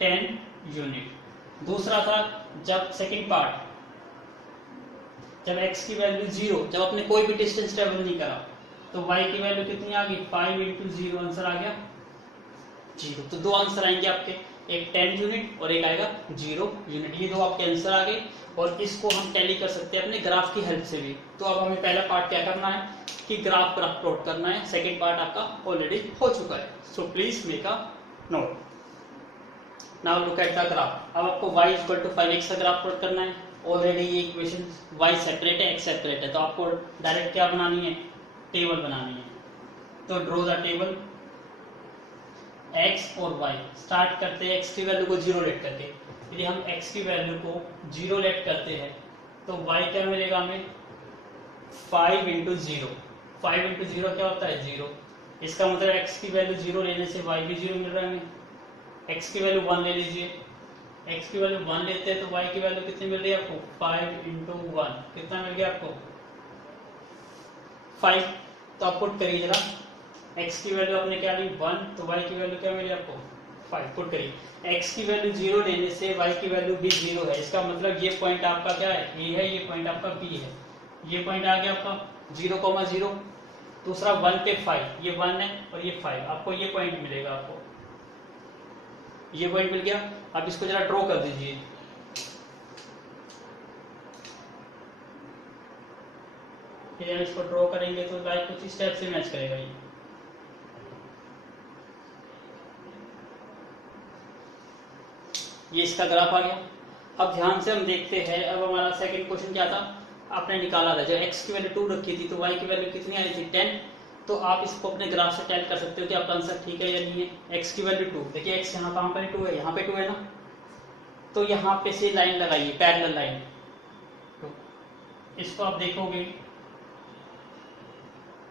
10 यूनिट। दूसरा था जब सेकंड पार्ट, जब x की वैल्यू 0, जब आपने कोई भी डिस्टेंस ट्रेवल नहीं करा, तो y की वैल्यू कितनी आ गई 5 इंटू 0, आंसर आ गया 0। तो दो आंसर आएंगे आपके, एक 10 यूनिट और एक आएगा 0 यूनिट, ये दो आपके आंसर आ गए, और इसको हम टैली कर सकते हैं अपने ग्राफ की हेल्प से भी। तो अब हमें पहला पार्ट क्या करना है कि ग्राफ प्लॉट करना है, सेकंड पार्ट आपका ऑलरेडी हो चुका है, so please make a note. Now look at the graph. अब आपको y इक्वल टू 5x का ग्राफ प्लॉट करना है। ऑलरेडी ये इक्वेशन y सेपरेट है, x सेपरेट है, तो आपको डायरेक्ट क्या बनानी है, टेबल बनानी है। तो ड्रॉ द टेबल x और y। स्टार्ट करते हैं x की वैल्यू को 0 लेट करके। यदि हम x की वैल्यू को 0 लेट करते हैं तो y क्या मिलेगा हमें 5 इंटू 0। 5 इंटू 0 क्या होता है 0। इसका मतलब x की वैल्यू 0 लेने से y भी 0 मिल रहा है हमें। x की वैल्यू 1 ले लीजिए, x की वैल्यू 1 लेते हैं तो y की वैल्यू कितनी मिल रही है आपको 5 इंटू 1, कितना मिल गया आपको 5। तो आप पुट करिए जरा, x की वैल्यू आपने क्या ली 1, तो y की वैल्यू क्या मिली आपको 5। पुट करिए, x की वैल्यू 0 लेने से y की वैल्यू भी 0 है। इसका मतलब ये पॉइंट आपका क्या है, a है, ये पॉइंट आपका b है। ये पॉइंट आ गया आपका 0,0। दूसरा 1 पे 5, ये 1 है और ये 5, आपको ये पॉइंट मिलेगा, आपको ये पॉइंट मिल गया। अब इसको जरा ड्रॉ कर दीजिए। फिर इसको ड्रॉ करेंगे तो लाइक कुछ स्टेप से मैच करेगा ये इसका ग्राफ आ गया। अब ध्यान से हम देखते हैं, अब हमारा सेकंड क्वेश्चन क्या था, आपने निकाला था जब x की वैल्यू 2 रखी थी तो y की वैल्यू कितनी आई थी 10। तो आप इसको अपने ग्राफ से टेल कर सकते हो कि आपका आंसर ठीक है या नहीं है। x की वैल्यू 2, देखिए x यहाँ कहाँ पर 2 है, यहाँ पे 2 है ना, तो यहाँ पे से लाइन लगाइए, पैरेलल लाइन। तो इसको आप देखोगे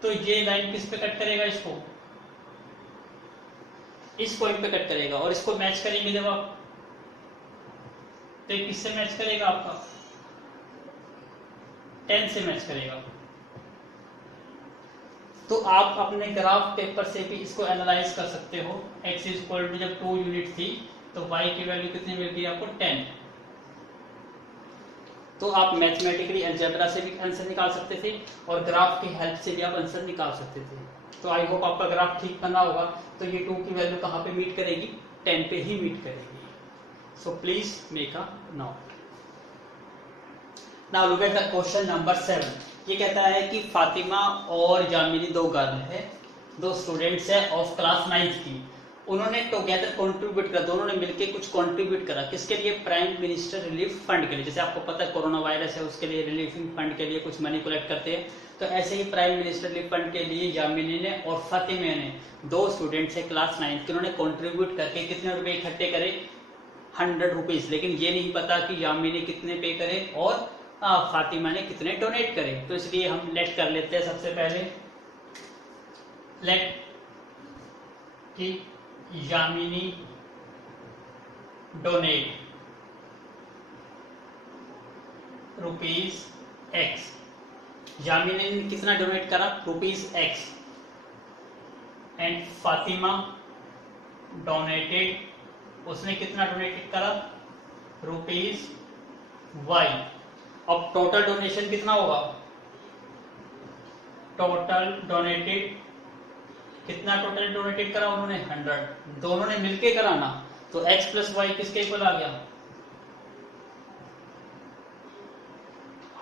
तो ये लाइन किस पे कट करेगा, इसको इस पॉइंट पे कट करेगा, और इसको मैच करेंगे जब आप तो ये किससे मैच करेगा, आपका 10 से मैच करेगा। तो आप अपने ग्राफ पेपर से भी इसको एनालाइज कर सकते हो। x इज इक्वल टू जब 2 यूनिट थी तो y की वैल्यू कितनी मिल गई आपको 10। तो आप मैथमेटिकली अलजेब्रा से भी आंसर निकाल सकते थे और ग्राफ की हेल्प से भी आप आंसर निकाल सकते थे। तो आई होप आपका ग्राफ ठीक बना होगा। तो ये 2 की वैल्यू कहाँ पे मीट करेगी, 10 पे ही मीट करेगी। सो please make a note. Now look at the question number 7। ये कहता है कि फातिमा और जामिनी दो गर्ल है, दो स्टूडेंट्स है ऑफ क्लास 9th की। उन्होंने टुगेदर कंट्रीब्यूट करा, दोनों ने मिलकर कुछ कंट्रीब्यूट करा, किसके लिए, प्राइम मिनिस्टर रिलीफ फंड के लिए। जैसे आपको पता है कोरोना वायरस है, उसके लिए रिलीफिंग फंड के लिए कुछ मनी कलेक्ट करते हैं। तो ऐसे ही प्राइम मिनिस्टर रिलीफ फंड के लिए जामिनी ने और फातिमा ने, दो स्टूडेंट्स है क्लास 9th के, उन्होंने कॉन्ट्रीब्यूट करके कितने रुपए इकट्ठे करे, 100 रुपीज। लेकिन ये नहीं पता कि जामिनी कितने पे करे और फातिमा ने कितने डोनेट करे। तो इसलिए हम लेट कर लेते हैं सबसे पहले, लेट कि Yamini donate rupees x. Yamini ने कितना डोनेट करा? Rupees x. And Fatima donated, उसने कितना डोनेटेड करा? Rupees y. अब टोटल डोनेशन कितना होगा? टोटल डोनेटेड, कितना टोटल डोनेटेड करा उन्होंने? 100। दोनों ने मिलके करा ना, तो x प्लस वाई किसके इक्वल आ गया?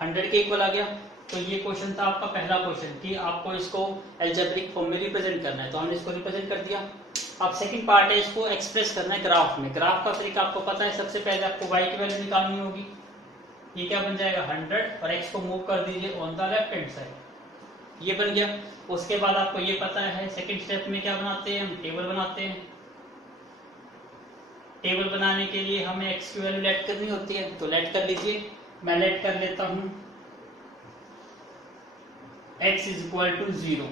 100 के इक्वल आ गया। तो ये क्वेश्चन था आपका पहला क्वेश्चन कि आपको इसको अलजेब्रिक फॉर्म में रिप्रेजेंट करना है, तो हमने इसको रिप्रेजेंट कर दिया। अब सेकंड पार्ट है, इसको एक्सप्रेस करना है ग्राफ में। ग्राफ का तरीका आपको पता है, सबसे पहले आपको y की वैल्यू निकालनी होगी। ये क्या बन जाएगा? 100, और x को मूव कर दीजिए on the left hand side, ये बन गया। उसके बाद आपको ये पता है सेकंड स्टेप में क्या बनाते हैं? हम टेबल बनाते हैं। टेबल बनाने के लिए हमें x की वैल्यू लेट करनी होती है, तो लेट कर लीजिए। मैं लेट कर लेता हूं x इज इक्वल टू 0।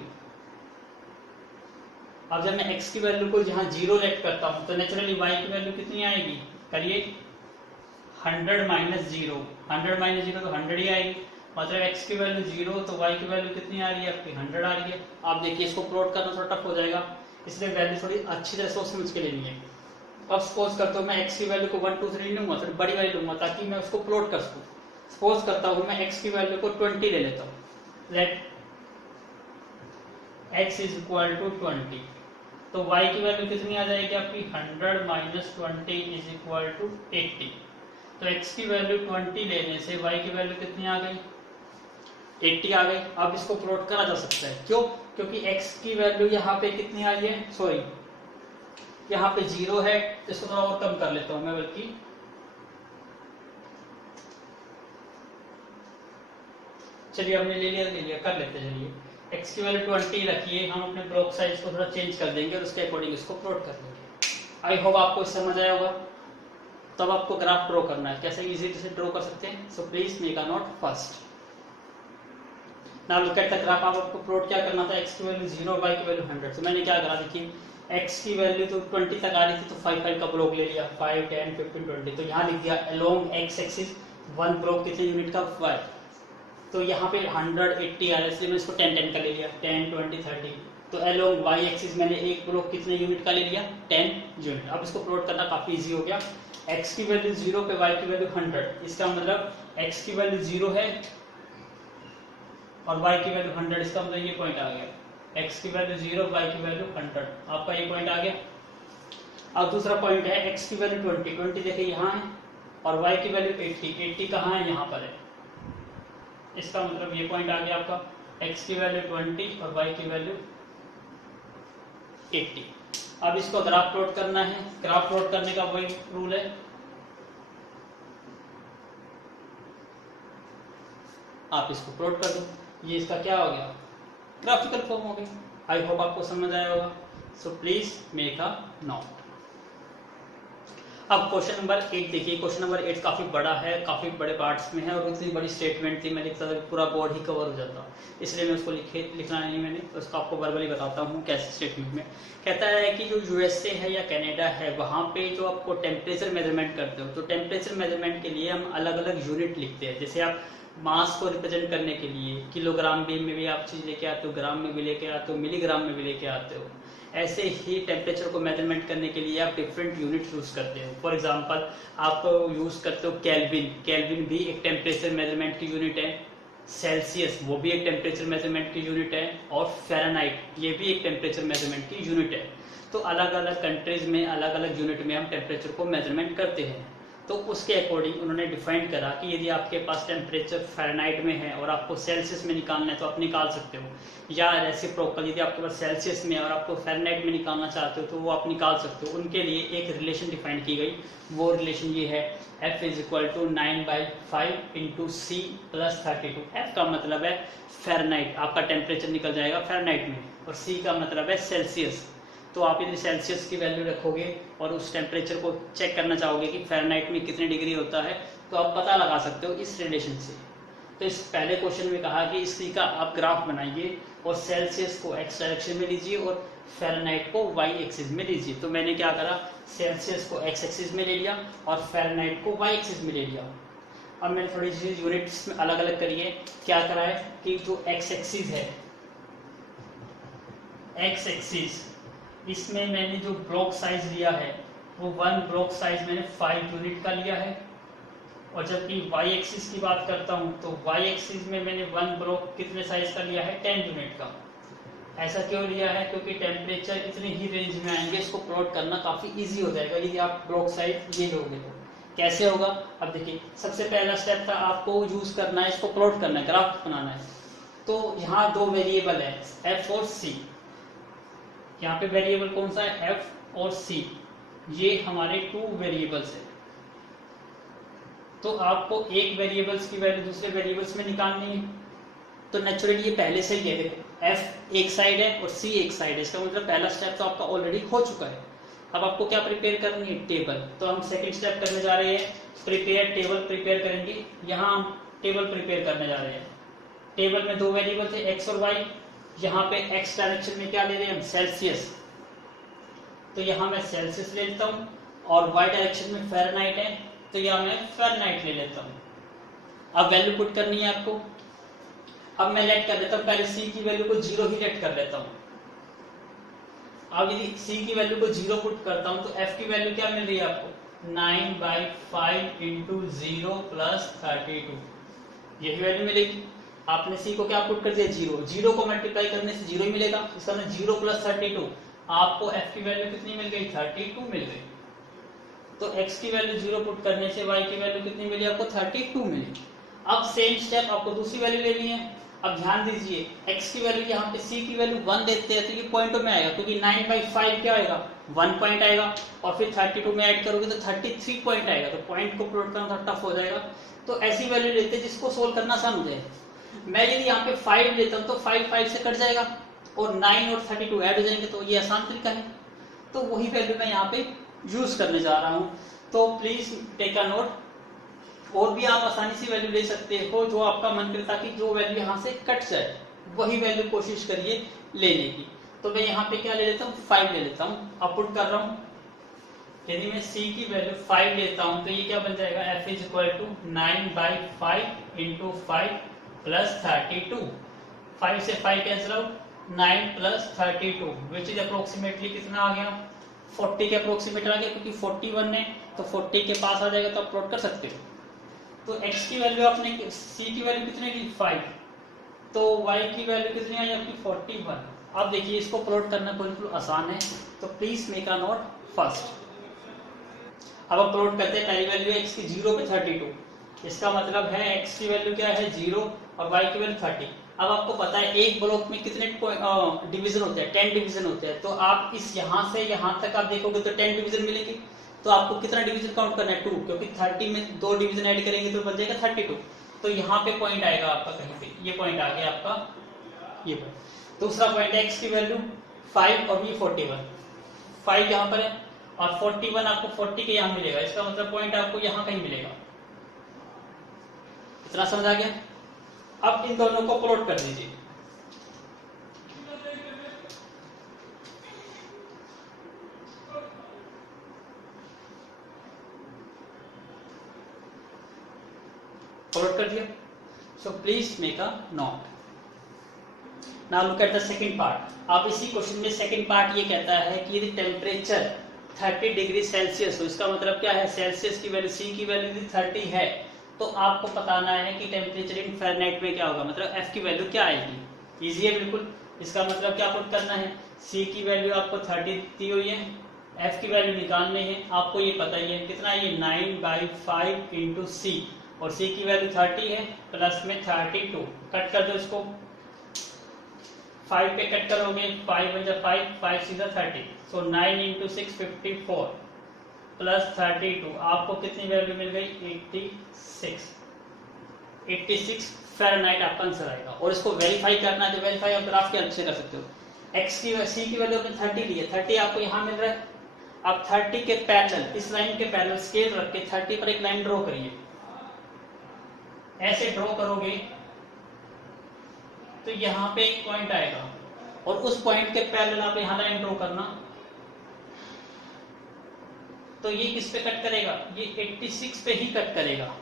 अब जब मैं x की वैल्यू को जहां 0 लेट करता हूं तो नेचुरली y की वैल्यू कितनी आएगी? करिए 100 माइनस 0, 100 माइनस 0 तो 100 ही आएगी। मतलब x की वैल्यू 0 तो y की वैल्यू कितनी आ रही है आपकी? 100 आ रही है। आप देखिए इसको प्लॉट करना थोड़ा टफ हो जाएगा, इसलिए वैल्यू थोड़ी अच्छी तरह सोच समझ के लेनी है। अब सपोज करता हूँ मैं x की वैल्यू को 1 2 3 लूंगा, फिर बड़ी वैल्यू लूंगा ताकि मैं उसको प्लॉट कर सकूं। सपोज करता हूँ मैं x की वैल्यू को 20 ले लेता हूँ। Let x is equal to 20, तो y की वैल्यू कितनी आ जाएगी आपकी? 100 माइनस 20 इज इक्वल टू 80। तो x की वैल्यू 20 लेने से y की वैल्यू कितनी आ गई? 80 आ गई। अब इसको प्लॉट करा जा सकता है, क्यों? क्योंकि x की वैल्यू यहाँ पे कितनी आई है? सॉरी, यहाँ पे 0 है, इसको थोड़ा और कम कर लेता हूं मैं, बल्कि चलिए हमने ले लिया कर लेते हैं। चलिए x की वैल्यू 20 रखिए, हम अपने ब्लॉक साइज को थोड़ा चेंज कर देंगे और उसके अकॉर्डिंग इसको प्लॉट कर लेंगे। आई होप आपको समझ आया होगा। तब आपको ग्राफ ड्रॉ करना है, कैसे इजीली से ड्रॉ कर सकते हैं। सो please make a node first. Now look at the graph. आपको प्लॉट क्या करना था? x की वैल्यू 0 y की वैल्यू 100। तो मैंने क्या करा, देखिए x की वैल्यू तो 20 तक आ रही थी, तो 5 का ब्लॉक ले लिया, 5 10 15 20। तो यहाँ लिख दिया along x axis one block कितने यूनिट का? 5। तो यहाँ पे 100 80 आ रहा है, इसलिए मैं इसको 10 10 का ले लिया, 10 20 30। तो अलोंग y एक्सिस मैंने एक ब्लॉक कितने यूनिट का ले लिया? 10 यूनिट। अब इसको प्लॉट करना काफी इजी हो गया। x की वैल्यू 0 पे y की वैल्यू 100, इसका मतलब x की वैल्यू 0 है और y की वैल्यू 100, इसका मतलब ये पॉइंट आ गया। x की वैल्यू 0, y की वैल्यू 100, आपका ये पॉइंट आ गया। अब दूसरा पॉइंट है x की वैल्यू 20, 20 देखिए यहाँ है, और y की वैल्यू 80, 80 कहाँ है? यहाँ पर है। इसका मतलब ये पॉइंट आ गया आपका, x की वैल्यू 20 और y की वैल्यू 80। अब इसको ग्राफ प्लॉट करना है। ग्राफ प्लॉट करने का वही रूल है, आप इसको प्लॉट कर दो, ये इसका क्या हो गया? ग्राफिकल फॉर्म हो गया। आई होप आपको समझ आया होगा। So please make a note. अब क्वेश्चन नंबर 8 देखिए। क्वेश्चन नंबर 8 काफी बड़ा है, काफी बड़े पार्ट्स में है, और इतनी बड़ी स्टेटमेंट थी, मैं लिखता था पूरा बोर्ड ही कवर हो जाता, इसलिए मैं उसको लिखना नहीं मैंने, उसको आपको वर्बली बताता हूँ कैसे स्टेटमेंट में। कहता है कि जो यूएसए है या कनाडा है, वहाँ पे जो आपको टेम्परेचर मेजरमेंट करते हो, तो टेम्परेचर मेजरमेंट के लिए हम अलग अलग यूनिट लिखते हैं। जैसे आप मास को रिप्रेजेंट करने के लिए किलोग्राम में भी आप चीज लेके आते हो, ग्राम में भी लेके आते हो, मिलीग्राम में भी लेके आते हो। ऐसे ही टेम्परेचर को मेजरमेंट करने के लिए आप डिफरेंट यूनिट यूज करते हो। फॉर एग्जांपल आप यूज करते हो केल्विन, केल्विन भी एक टेम्परेचर मेजरमेंट की यूनिट है। सेल्सियस वो भी एक टेम्परेचर मेजरमेंट की यूनिट है, और फ़ारेनहाइट ये भी एक टेम्परेचर मेजरमेंट की यूनिट है। तो अलग अलग कंट्रीज में अलग अलग यूनिट में हम टेम्परेचर को मेजरमेंट करते हैं। तो उसके अकॉर्डिंग उन्होंने डिफाइन करा कि यदि आपके पास टेम्परेचर फ़ारेनहाइट में है और आपको सेल्सियस में निकालना है तो आप निकाल सकते हो, या रेसिप्रोकल यदि आपके पास सेल्सियस में और आपको फ़ारेनहाइट में निकालना चाहते हो तो वो आप निकाल सकते हो। उनके लिए एक रिलेशन डिफाइन की गई, वो रिलेशन ये है F is equal to 9/5 into C plus 32। F का मतलब है फ़ारेनहाइट, आपका टेम्परेचर निकल जाएगा फ़ारेनहाइट में, और C का मतलब है सेल्सियस। तो आप यदि सेल्सियस की वैल्यू रखोगे और उस टेम्परेचर को चेक करना चाहोगे कि फ़ारेनहाइट में कितने डिग्री होता है, तो आप पता लगा सकते हो इस रिलेशन से। तो इस पहले क्वेश्चन में कहा कि इसी का आप ग्राफ बनाइए और सेल्सियस को एक्स डायरेक्शन में लीजिए और फ़ारेनहाइट को y एक्सिस में लीजिए। तो मैंने क्या करा, सेल्सियस को x एक्सिस में ले लिया और फ़ारेनहाइट को y एक्सिस में ले लिया। अब मैंने थोड़ी सी यूनिट्स में अलग अलग करी है। क्या करा है कि जो x एक्सिस है, x एक्सिस, इसमें मैंने जो ब्लॉक साइज लिया है वो 1 ब्लॉक साइज मैंने 5 यूनिट का लिया है। और जबकि y एक्सिस की बात करता हूँ तो y एक्सिस में मैंने 1 ब्लॉक कितने साइज का लिया है, 10 यूनिट का। ऐसा क्यों लिया है, क्योंकि टेम्परेचर इतने ही रेंज में आएंगे, इसको प्लॉट करना काफ़ी इजी हो जाएगा यदि आप ब्लॉक साइज ये लोगे तो। कैसे होगा, अब देखिए सबसे पहला स्टेप था आपको यूज करना है, इसको प्लॉट करना है, ग्राफ बनाना है। तो यहाँ दो वेरिएबल है f और c। यहाँ पे वेरिएबल कौन सा है, f और c, ये हमारे 2 वेरिएबल्स है। तो आपको एक वेरिएबल्स की वैल्यू दूसरे वेरिएबल्स में निकालनी है। तो नेचुरली ये पहले से ही है, देखो f एक साइड है और c एक साइड है, इसका मतलब पहला स्टेप तो आपका ऑलरेडी हो चुका है। अब आपको क्या प्रिपेयर करनी है, टेबल। तो हम सेकंड स्टेप करने जा रहे हैं, प्रिपेयर टेबल प्रिपेयर करेंगे। यहाँ हम टेबल प्रिपेयर करने जा रहे हैं। टेबल में 2 वेरिएबल थे x और y। यहाँ पे x डायरेक्शन में क्या ले रहे हैं हम, सेल्सियस। तो यहाँ मैं सेल्सियस ले लेता हूँ और y डायरेक्शन में फ़ारेनहाइट है, तो यहाँ मैं फ़ारेनहाइट ले लेता हूँ। अब वैल्यू पुट करनी है आपको। अब मैं लेट कर लेता हूँ, पहले c की वैल्यू को 0 ही लेट कर लेता हूँ। अब यदि c की वैल्यू को 0 पुट करता हूँ तो f की वैल्यू क्या मिल रही है आपको, 9/5 इंटू 0 प्लस 32, यही वैल्यू मिलेगी। आपने c को क्या पुट कर दिया, 0। 0 को मल्टीप्लाई करने से 0 ही मिलेगा, इसका मतलब 0 प्लस 32, आपको f की वैल्यू कितनी मिल गई, 32 मिल गई। तो x की वैल्यू 0 पुट करने से y की वैल्यू कितनी मिली आपको, 32 मिली। अब सेम स्टेप आपको दूसरी वैल्यू लेनी है। अब ध्यान दीजिए, x की वैल्यू यहाँ पे c की वैल्यू 1 देते हैं तो ये पॉइंटों में आएगा, क्योंकि 9/5 क्या आएगा, 1 पॉइंट आएगा, और फिर 32 में ऐड करोगे तो 33 पॉइंट आएगा। तो पॉइंट को प्लॉट करना थोड़ा टफ हो जाएगा। तो ऐसी वैल्यू लेते हैं जिसको सोल्व करना आसान हो जाए। मैं यदि यहाँ पे 5 लेता हूँ तो 5 से कट जाएगा और 9 और 32 ऐड हो जाएंगे, तो ये आसान तरीका है। तो वही वैल्यू मैं यहाँ पे यूज करने जा रहा हूँ। तो प्लीज टेक अ नोट। और भी आप आसानी से वैल्यू ले सकते हो, जो आपका मन करता कि जो वैल्यू यहाँ से कट जाए वही वैल्यू कोशिश करिए लेने की। तो मैं यहाँ पे क्या ले लेता हूँ, 5 ले लेता हूँ। अब पुट कर रहा हूँ, यदि मैं c की वैल्यू 5 लेता हूँ तो ये क्या बन जाएगा, f is equal to 9/5 into 5 plus 32। 5 से 5 cancel out, 9 plus 32 which is approximately कितना आ गया, 40 के अप्रोक्सीमेट आ गया, क्योंकि 41 है तो 40 के पास आ जाएगा, तो आप प्लॉट कर सकते हो। तो x की वैल्यू आपने, c की वैल्यू कितने की, 5, तो y की वैल्यू कितनी आई आपकी, 41। अब देखिए इसको प्लॉट करना बिल्कुल आसान है, तो please make a node first. अब आप प्लॉट करते हैं, पहली वैल्यू है x की 0 पे 32, इसका मतलब है x की वैल्यू क्या है, 0 और y की वैल्यू 30। अब आपको पता है एक ब्लॉक में कितने डिवीजन होते हैं, 10 डिवीजन होते हैं। तो आप इस यहाँ से यहाँ तक आप देखोगे तो 10 डिवीजन मिलेंगे। तो आपको कितना डिवीजन काउंट करना है, 2, क्योंकि 30 में 2 डिवीजन ऐड करेंगे तो बन जाएगा 32। तो यहाँ पे पॉइंट आएगा आपका कहीं पे, ये पॉइंट आ गया आपका, ये पॉइंट। दूसरा पॉइंट है x की वैल्यू 5 और ये 41, 5 यहाँ पर है और 41 आपको 40 के यहाँ मिलेगा, इसका मतलब पॉइंट आपको यहाँ कहीं मिलेगा। इतना समझ आ गया। अब इन दोनों को प्लॉट कर दीजिए। प्लॉट कर दिया। सो please make a note. Now look at the second part. अब इसी क्वेश्चन में सेकंड पार्ट ये कहता है कि यदि टेम्परेचर 30 डिग्री सेल्सियस हो, इसका मतलब क्या है, सेल्सियस की वैल्यू, c की वैल्यू यदि 30 है तो आपको बताना है कि टेम्परेचर इन फ़ारेनहाइट में क्या होगा, मतलब f की वैल्यू क्या आएगी। इजी है बिल्कुल। इसका मतलब क्या पुट करना है, c की वैल्यू आपको 30 दी हुई है, f की वैल्यू निकालनी है, आपको ये पता ही है कितना, ये 9/5 इंटू c, और c की वैल्यू 30 है, प्लस में 32, कट कर दो इसको, 5 पे कट करोगे 5 बन जा 5, 5 सीधा 30, सो 9 इंटू 6 54 प्लस 32, आपको कितनी वैल्यू मिल गई, 86 फ़ारेनहाइट आपका आंसर आएगा। और इसको वेरीफाई करना है तो वेरीफाई आप ग्राफ के हेल्प से कर सकते हो। x की c की वैल्यू आपने 30 ली है, 30 आपको यहाँ मिल रहा है। अब 30 के पैरेलल, इस लाइन के पैरेलल स्केल रख के 30 पर एक लाइन ड्रॉ करिए। ऐसे ड्रॉ करोगे तो यहाँ पे एक पॉइंट आएगा, और उस पॉइंट के पैरेलल आप यहाँ लाइन ड्रॉ करना, तो ये किस पे कट करेगा, ये 86 पे ही कट करेगा।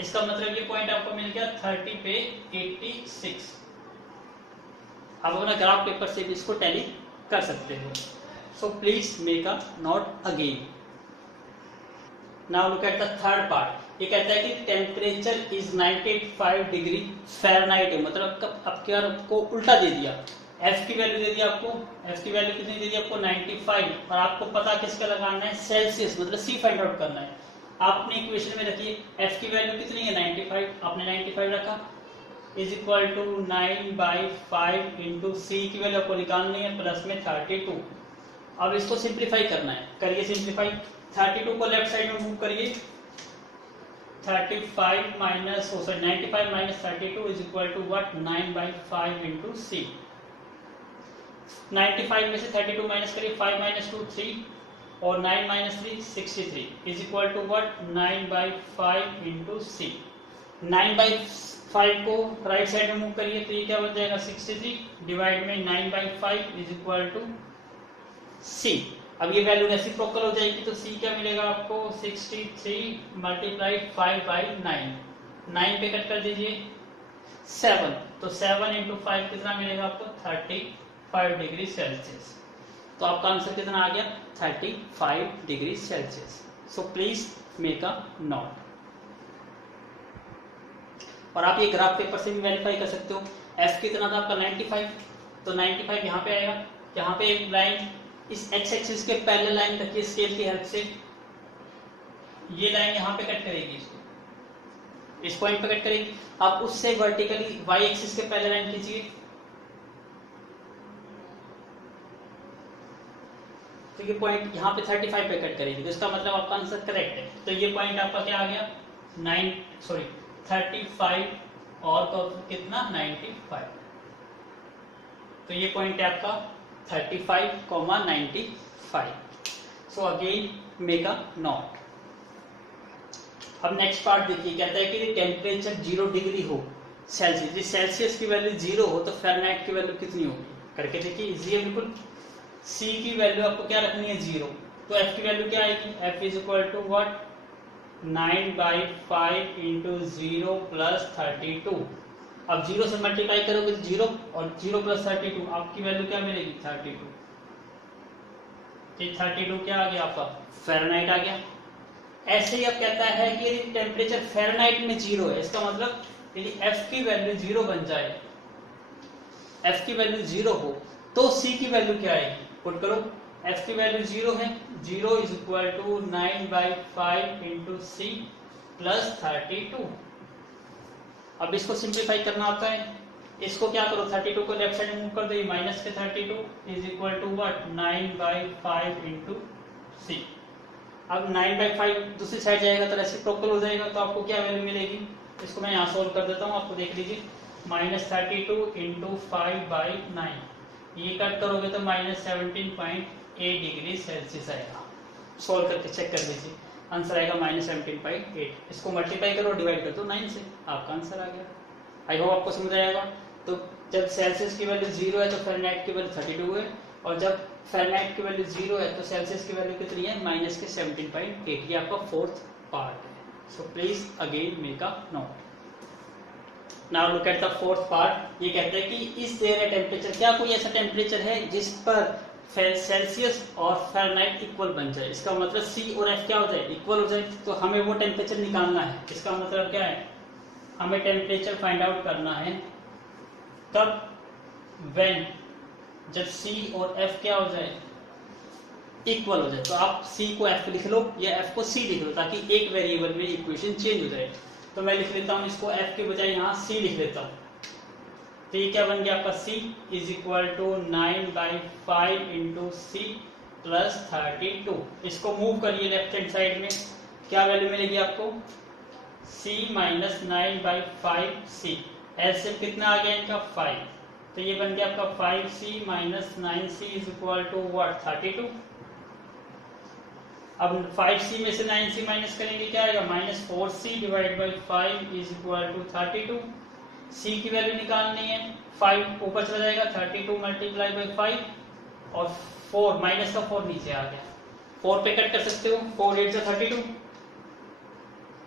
इसका मतलब ये पॉइंट आपको मिल गया 30 पे 86। आप अपना ग्राफ पेपर से भी इसको टैली कर सकते हो। So please make a note again. Now look at the third part. ये कहता है कि टेम्परेचर इज 95 डिग्री फ़ारेनहाइट है, मतलब अब क्या आपको उल्टा दे दिया, एफ की वैल्यू दे दी आपको, एफ की वैल्यू कितनी दे दी आपको 95, और आपको पता किसका लगाना है, सेल्सियस, मतलब सी फाइंड आउट करना है। आप अपने इक्वेशन में रखिए एफ की वैल्यू कितनी है 95, आपने 95 रखा, इज इक्वल टू 9/5 इंटू सी की वैल्यू आपको निकालनी है प्लस में 32। अब इसको सिंप्लीफाई करना है, करिए सिंप्लीफाई। 32 को लेफ्ट साइड में मूव करिए, 35 minus 95 minus 32 is equal to what, 9/5 into C. 95 में से 32 माइनस करिए, 5 माइनस 2 3 और 9 minus 3 63 is equal to what, 9/5 into C. 9/5 को राइट साइड में मूव करिए तो ये क्या बन जाएगा 63 डिवाइड में 9/5 इज इक्वल टू सी। अब ये वैल्यू रेसिप्रोकल हो जाएगी तो सी क्या मिलेगा आपको, 63 मल्टीप्लाइड 5/9, 9 पे कट कर दीजिए 7, तो 7 इंटू 5 कितना मिलेगा आपको 35 डिग्री सेल्सियस। तो आपका आंसर कितना आ गया 35 degree Celsius. So please make a note. और आप ये ग्राफ पेपर से भी वेरीफाई कर सकते हो। एफ कितना था आपका 95, तो 95 यहाँ पे आएगा, यहाँ पे एक लाइन इस एक्स एक्सिस के पैरेलल लाइन रखिए स्केल की हेल्प से, ये लाइन यहाँ पे कट करेगी, इसको इस पॉइंट पे कट करेगी। आप उससे वर्टिकली वाई एक्सिस के पैरेलल लाइन कीजिए, तो ये पॉइंट यहाँ पे 35 पे कट करेगी, तो इसका मतलब आपका आंसर करेक्ट है। तो ये पॉइंट आपका क्या आ गया 35 और तो कितना 95, तो ये पॉइंट है आपका 35,95। सो अगेन मेक अ नोट। अब नेक्स्ट पार्ट देखिए, कहता है कि टेम्परेचर 0 डिग्री हो सेल्सियस, यदि सेल्सियस की वैल्यू 0 हो तो फ़ारेनहाइट की वैल्यू कितनी होगी, करके देखिए, इजी है बिल्कुल। सी की वैल्यू आपको क्या रखनी है 0, तो एफ की वैल्यू क्या आएगी, f is equal to what, 9/5 into 0 plus 32। अब 0 से मल्टीप्लाई करोगे 0 और 0 प्लस 32, आपकी वैल्यू क्या मिलेगी 32। 32 क्या आ गया आपका फ़ारेनहाइट आ गया। ऐसे ही अब कहता है कि यदि टेम्परेचर फ़ारेनहाइट में 0 है, इसका मतलब यदि एफ की वैल्यू 0 बन जाए, एफ की वैल्यू 0 हो तो सी की वैल्यू क्या आएगी, पुट करो। एफ की वैल्यू 0 है, 0 is equal to 9/5 into C plus 32। अब इसको सिंप्लीफाई करना आता है, इसको क्या करो 32 को लेफ्ट साइड में मूव कर दो, माइनस के 32 is equal to what 9/5 into C. अब 9/5 दूसरी साइड जाएगा तो रेसिप्रोकल हो जाएगा, तो आपको क्या वैल्यू मिलेगी, इसको मैं यहाँ सोल्व कर देता हूँ, आपको देख लीजिए, -32 इंटू 5/9, ये कट करोगे तो -17.8 डिग्री सेल्सियस आएगा। सोल्व करके चेक कर लीजिए, आंसर आएगा -17.8। इसको मल्टीप्लाई करो, डिवाइड कर दो 9 से, आपका आंसर आ गया। आई होप आपको समझ आएगा। तो जब सेल्सियस की वैल्यू 0 है तो फ़ारेनहाइट की वैल्यू 32 है, और जब फ़ारेनहाइट की वैल्यू 0 है तो सेल्सियस की वैल्यू कितनी है -17.8। ये आपका फोर्थ पार्ट है। So please again make a note. Now look at the fourth part. ये कहते हैं कि इस देयर टेम्परेचर, क्या कोई ऐसा टेम्परेचर है जिस पर सेल्सियस और फ़ारेनहाइट इक्वल बन जाए, इसका मतलब सी और एफ क्या हो जाए, इक्वल हो जाए, तो हमें वो टेम्परेचर निकालना है। इसका मतलब क्या है, हमें टेम्परेचर फाइंड आउट करना है तब व्हेन, जब सी और एफ क्या हो जाए, इक्वल हो जाए। तो आप सी को एफ लिख लो या एफ को सी लिख लो, ताकि एक वेरिएबल में इक्वेशन चेंज हो जाए। तो मैं लिख लेता हूँ इसको एफ के बजाय यहाँ सी लिख लेता हूँ। तो ये क्या बन गया आपका C is equal to 9/5 into C plus 32। इसको मूव करिए लेफ्ट हैंड साइड में, क्या वैल्यू मिलेगी आपको, c माइनस 9/5 सी। एलसीएम कितना आ गया इनका 5, तो ये बन गया आपका 5c minus 9c is equal to what 32। अब 5c में से 9c माइनस करेंगे क्या आएगा, -4c divide by 5 is equal to 32। सी की वैल्यू निकालनी है, 5 ऊपर चला जाएगा, 32 मल्टीप्लाई बाई 5 और 4 माइनस का 4 नीचे आ गया, 4 पे कट कर सकते हो, 4 8 से 32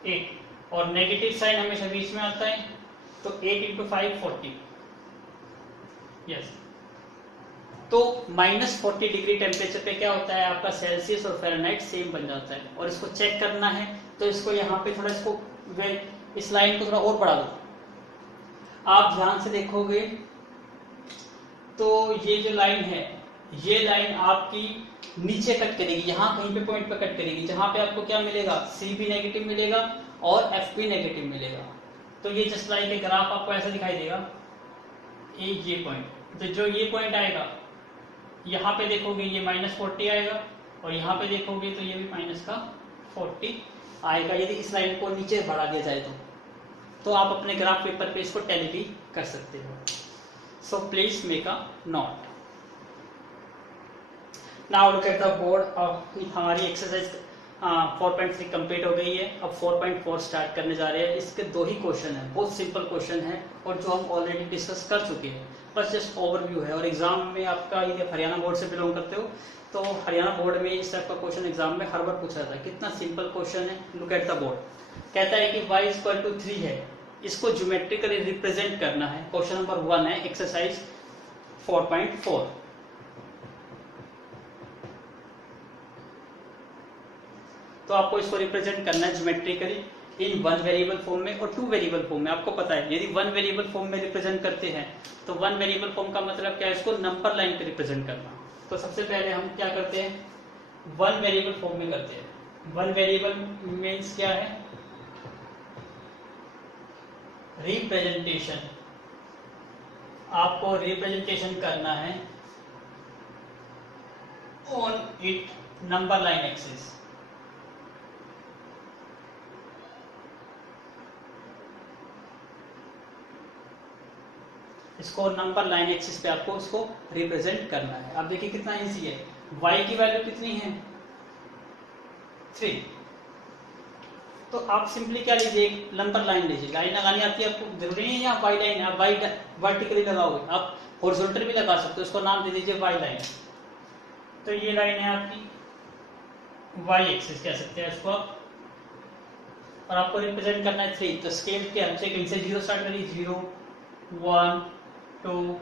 8 और नेगेटिव साइन हमेशा बीच में आता है, तो 8 इंटू 5 40। यस, तो -40 डिग्री टेम्परेचर पे क्या होता है आपका सेल्सियस और फ़ारेनहाइट सेम बन जाता है। और इसको चेक करना है तो इसको यहाँ पे थोड़ा इसको इस लाइन को थोड़ा और बढ़ा दो, आप ध्यान से देखोगे तो ये जो लाइन है, ये लाइन आपकी नीचे कट करेगी, यहाँ कहीं पे पॉइंट पे कट करेगी, जहां पे आपको क्या मिलेगा, सी भी नेगेटिव मिलेगा और एफ भी नेगेटिव मिलेगा। तो ये जस्ट लाइक एक ग्राफ आपको ऐसा दिखाई देगा, ये पॉइंट, तो जो ये पॉइंट आएगा यहाँ पे देखोगे ये -40 आएगा और यहाँ पे देखोगे तो ये भी -40 आएगा, यदि इस लाइन को नीचे बढ़ा दिया जाए तो आप अपने ग्राफ पेपर पे इसको टैली भी कर सकते हो। So please make a note. Now look at the board. हमारी एक्सरसाइज 4.3 कंप्लीट हो गई है, अब 4.4 स्टार्ट करने जा रहे हैं। इसके 2 ही क्वेश्चन है, बहुत सिंपल क्वेश्चन है और जो हम ऑलरेडी डिस्कस कर चुके हैं, बस जस्ट ओवरव्यू है। और एग्जाम में आपका, यदि आप हरियाणा बोर्ड से बिलोंग करते हो तो हरियाणा बोर्ड में इस टाइप का क्वेश्चन एग्जाम में हर बार पूछा जाता है। कितना सिंपल क्वेश्चन है, लुक एट द बोर्ड। कहता है कि y = 3 है, इसको ज्योमेट्रिकली रिप्रेजेंट करना है। क्वेश्चन नंबर 1 है एक्सरसाइज 4.4। तो आपको इसको रिप्रेजेंट करना है ज्योमेट्रिकली इन 1 वेरिएबल फॉर्म में और 2 वेरिएबल फॉर्म में। आपको पता है यदि 1 वेरिएबल फॉर्म में रिप्रेजेंट करते हैं तो 1 वेरिएबल फॉर्म का मतलब क्या है, इसको नंबर लाइन पे रिप्रेजेंट करना। तो सबसे पहले हम क्या करते हैं, 1 वेरिएबल फॉर्म में करते हैं। 1 वेरिएबल मीन्स क्या है, रिप्रेजेंटेशन। आपको रिप्रेजेंटेशन करना है on it number line axis. इसको नंबर लाइन एक्सिस पे आपको इसको रिप्रेजेंट करना है। अब देखिए कितना इजी है, y की वैल्यू कितनी है 3। तो आप सिंपली क्या लीजिए, एक नंबर लाइन लीजिए। लाइन लगानी आती है आपको, जरूरी नहीं है आप वाई लाइन, आप वाई वर्टिकली लगाओगे, आप हॉरिजॉन्टल भी लगा सकते हो, उसको नाम दे दीजिए वाई लाइन। तो ये लाइन है आपकी वाई एक्सिस कह सकते हैं इसको आप, और आपको रिप्रेजेंट करना है 3। तो स्केल के हेल्प से कहीं से 0 स्टार्ट करिए, 0 1 2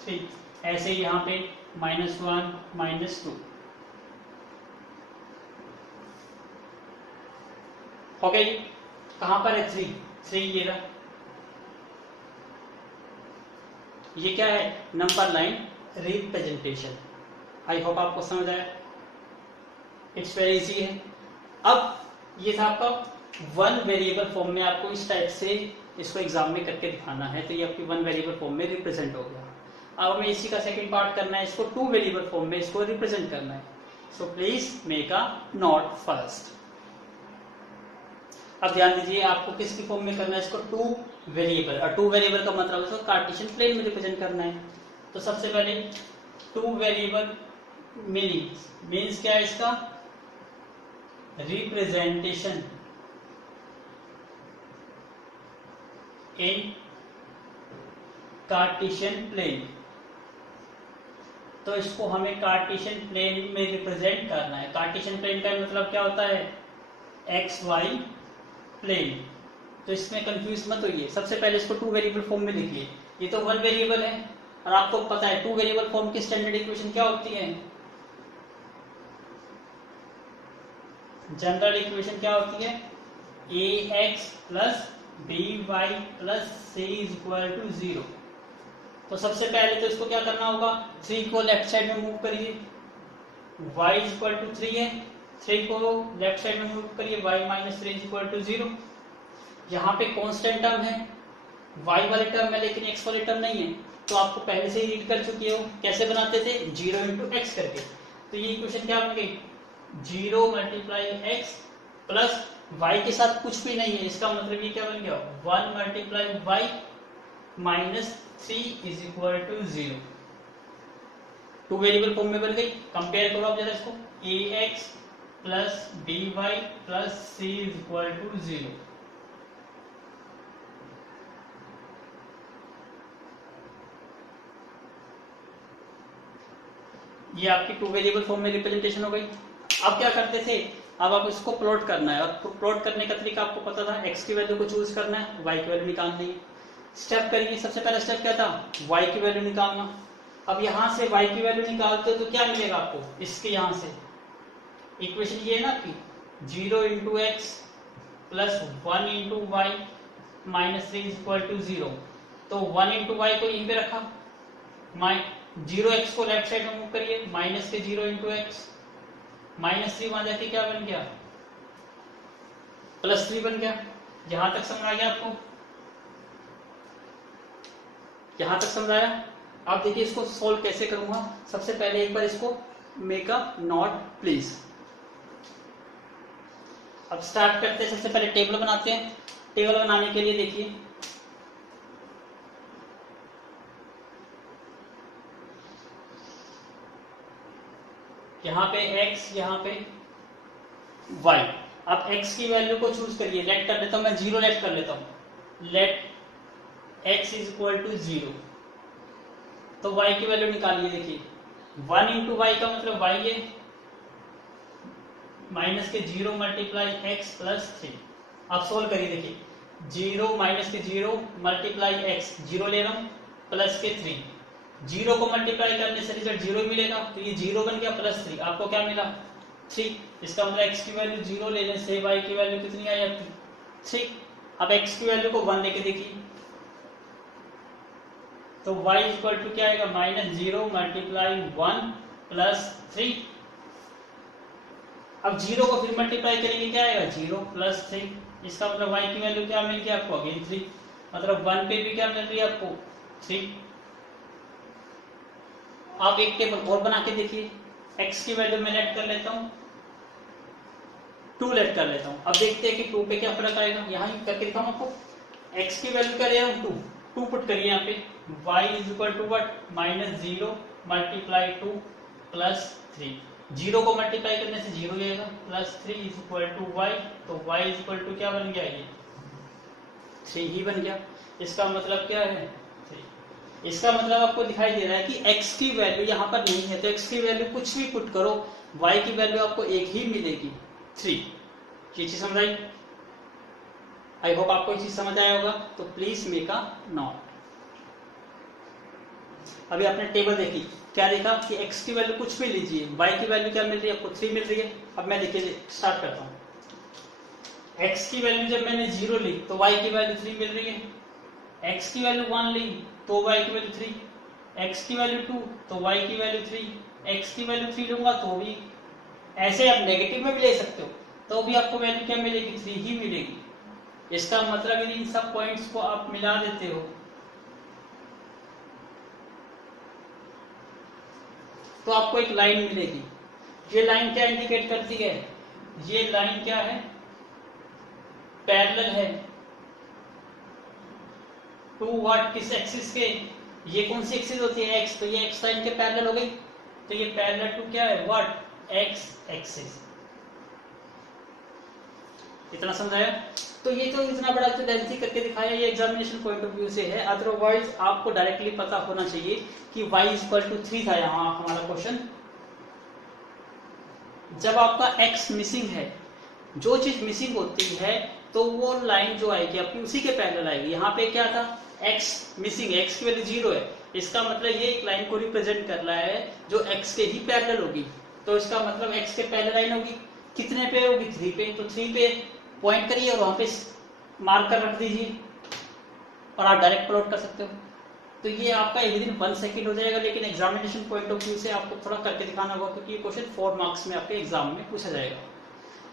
3, ऐसे यहाँ पे -1 -2 हो गया। कहां पर है 3 ये रहा, ये क्या है, नंबर लाइन रिप्रेजेंटेशन। आई होप आपको समझ आया, इट्स वेरी इजी है। अब ये था आपका 1 वेरिएबल फॉर्म में, आपको इस टाइप से इसको एग्जाम में करके दिखाना है। तो ये आपकी 1 वेरिएबल फॉर्म में रिप्रेजेंट हो गया। अब हमें इसी का सेकंड पार्ट करना है, इसको 2 वेरिएबल फॉर्म में इसको रिप्रेजेंट करना है। So please make a node first. अब ध्यान दीजिए, आपको किसकी फॉर्म में करना है इसको, 2 वेरिएबल। और 2 वेरिएबल का मतलब इसको कार्टेशियन प्लेन में रिप्रेजेंट करना है। तो सबसे पहले 2 वेरिएबल मीन्स क्या है इसका, रिप्रेजेंटेशन इन कार्टेशियन प्लेन। तो इसको हमें कार्टेशियन प्लेन में रिप्रेजेंट करना है। कार्टेशियन प्लेन का मतलब क्या होता है, एक्स वाई प्लेन। तो इसमें कंफ्यूज मत होइए, सबसे पहले इसको 2 वेरिएबल फॉर्म में लिखिए। ये तो 1 वेरिएबल है और आपको पता है 2 वेरिएबल फॉर्म की स्टैंडर्ड इक्वेशन क्या होती है, जनरल इक्वेशन क्या होती है, ax plus by plus c = 0। तो सबसे पहले तो इसको क्या करना होगा, 3 को लेफ्ट साइड में मूव करिए, y = 3 है, 3 को लेफ्ट साइड में मूव करिए, y - 3 = 0। यहाँ पे कांस्टेंट टर्म है, y वाले टर्म है लेकिन x वाले टर्म नहीं है। तो आपको पहले से ही रीड कर चुके हो, कैसे बनाते थे, 0 × x करके। तो ये इक्वेशन क्या बन गई, 0 × x प्लस y के साथ कुछ भी नहीं है, इसका मतलब ये क्या बन गया, 1 × y - 3 = 0। 2 वेरिएबल फॉर्म में बन गई। कंपेयर करो आप जरा इसको, ax plus by plus c = 0। ये आपकी टू वेरिएबल फॉर्म में रिप्रेजेंटेशन हो गई। अब क्या करते थे, अब आप इसको प्लॉट करना है, और प्लॉट करने का तरीका आपको पता था, x की वैल्यू को चूज करना है, y की वैल्यू निकालनी है। स्टेप करिए, सबसे पहला स्टेप क्या था, y की वैल्यू निकालना। अब यहां से y की वैल्यू निकालते हो तो क्या मिलेगा आपको, इसके यहां से इक्वेशन ये है ना आपकी 0 into x plus 1 into y minus 3 is equal to 0। तो 1 इंटू वाई को यहीं पे रखा, 0 एक्स को लेफ्ट साइड में मूव करिए, माइनस के 0 इंटू एक्स, माइनस 3 वहां जाके क्या बन गया, प्लस 3 बन गया। यहां तक समझ आ गया आपको, यहां तक समझ आया। अब देखिए इसको सोल्व कैसे करूंगा। सबसे पहले एक बार इसको मेक अ नोट प्लीज। अब स्टार्ट करते हैं, सबसे पहले टेबल बनाते हैं। टेबल बनाने के लिए देखिए यहाँ पे x, यहाँ पे y। अब x की वैल्यू को चूज करिए, लेट कर लेता हूं मैं 0 लेट कर लेता हूं, let x is equal to 0। तो y की वैल्यू निकालिए, देखिए 1 इंटू वाई का मतलब y है, माइनस के 0 मल्टीप्लाई x प्लस 3। अब सोल्व करिए, देखिए 0 माइनस के 0 मल्टीप्लाई x, 0 ले रहा हूं, प्लस के 3, 0 को मल्टीप्लाई करने से रिजल्ट 0 मिलेगा, तो ये 0 बन गया, प्लस 3, आपको क्या मिला 3। इसका मतलब x की वैल्यू 0 लेने से y की वैल्यू कितनी आई आपकी 3। अब x की वैल्यू को 1 लेके देखिए, तो y इक्वल टू क्या आएगा, माइनस 0 मल्टीप्लाई 1 प्लस 3। अब 0 को फिर मल्टीप्लाई करेंगे, क्या आएगा 0 प्लस 3। इसका मतलब y की वैल्यू क्या मिल गया आपको, अगेन 3। मतलब 1 पे भी क्या मिल रही है आपको 3। आप एक टेबल और बना के देखिए, x की वैल्यू मैं लेट कर लेता हूं, 2 लेट कर लेता हूं। अब देखते हैं कि 2 पे क्या फर्क आएगा। यहां करके दिखाऊं आपको, x की वैल्यू क्या ले रहा हूं 2 पुट करिए यहाँ पे, y is equal to what, minus 0 multiply 2 plus 3। 0 को मल्टीप्लाई करने से 0 जाएगा, plus 3 is equal to y। तो y इज इक्वल टू क्या बन गया, ये 3 ही बन गया। इसका मतलब क्या है 3। इसका मतलब आपको दिखाई दे रहा है कि x की वैल्यू यहाँ पर नहीं है, तो x की वैल्यू कुछ भी पुट करो, y की वैल्यू आपको एक ही मिलेगी 3। ये चीज समझ आई, आई होप आपको ये चीज समझ आया होगा। तो प्लीज मेक अ नोट। अभी आपने टेबल देखी, क्या देखा कि x की वैल्यू कुछ भी लीजिए, y की वैल्यू क्या मिल रही है आपको 3 मिल रही है। अब मैं देखिए स्टार्ट करता हूं, x की वैल्यू जब मैंने 0 ली तो y की वैल्यू 3 मिल रही है, x की वैल्यू 1 ली तो y की वैल्यू 3, x की वैल्यू 2 तो y की वैल्यू 3, x की वैल्यू 3 लूंगा तो भी, ऐसे आप नेगेटिव में भी ले सकते हो, तो भी आपको वैल्यू क्या मिलेगी 3 ही मिलेगी। इसका मतलब यदि इन सब पॉइंट्स को आप मिला देते हो तो आपको एक लाइन मिलेगी। ये लाइन क्या इंडिकेट करती है, ये लाइन क्या है, पैरेलल है टू व्हाट, किस एक्सिस के, ये कौन सी एक्सिस होती है x, तो ये x लाइन के पैरेलल हो गई, तो ये पैरेलल टू क्या है व्हाट, x एक्सिस। इतना समझाया। तो ये तो इतना बड़ा तो लेंथी करके दिखाया, ये एग्जामिनेशन पॉइंट ऑफ व्यू से है, अदरवाइज आपको डायरेक्टली पता होना चाहिए कि y इक्वल टू 3 था यहाँ हमारा क्वेश्चन। जब आपका x मिसिंग है, जो चीज मिसिंग होती है तो वो लाइन जो आएगी आपकी उसी के पैरेलल आएगी। यहाँ पे क्या था, x मिसिंग है, x की वैल्यू 0 है, इसका मतलब ये एक लाइन को रिप्रेजेंट कर रहा है जो x के ही पैरेलल होगी। तो इसका मतलब x के पैरेलल लाइन होगी, कितने पे होगी 3 पे, तो 3 पे पॉइंट करिए और वहां पे मार्कर रख दीजिए और आप डायरेक्ट प्लॉट कर सकते हो। तो ये आपका विद इन 1 सेकंड हो जाएगा, लेकिन एग्जामिनेशन पॉइंट ऑफ व्यू से आपको थोड़ा करके दिखाना होगा, क्योंकि ये क्वेश्चन 4 मार्क्स में आपके एग्जाम में पूछा जाएगा।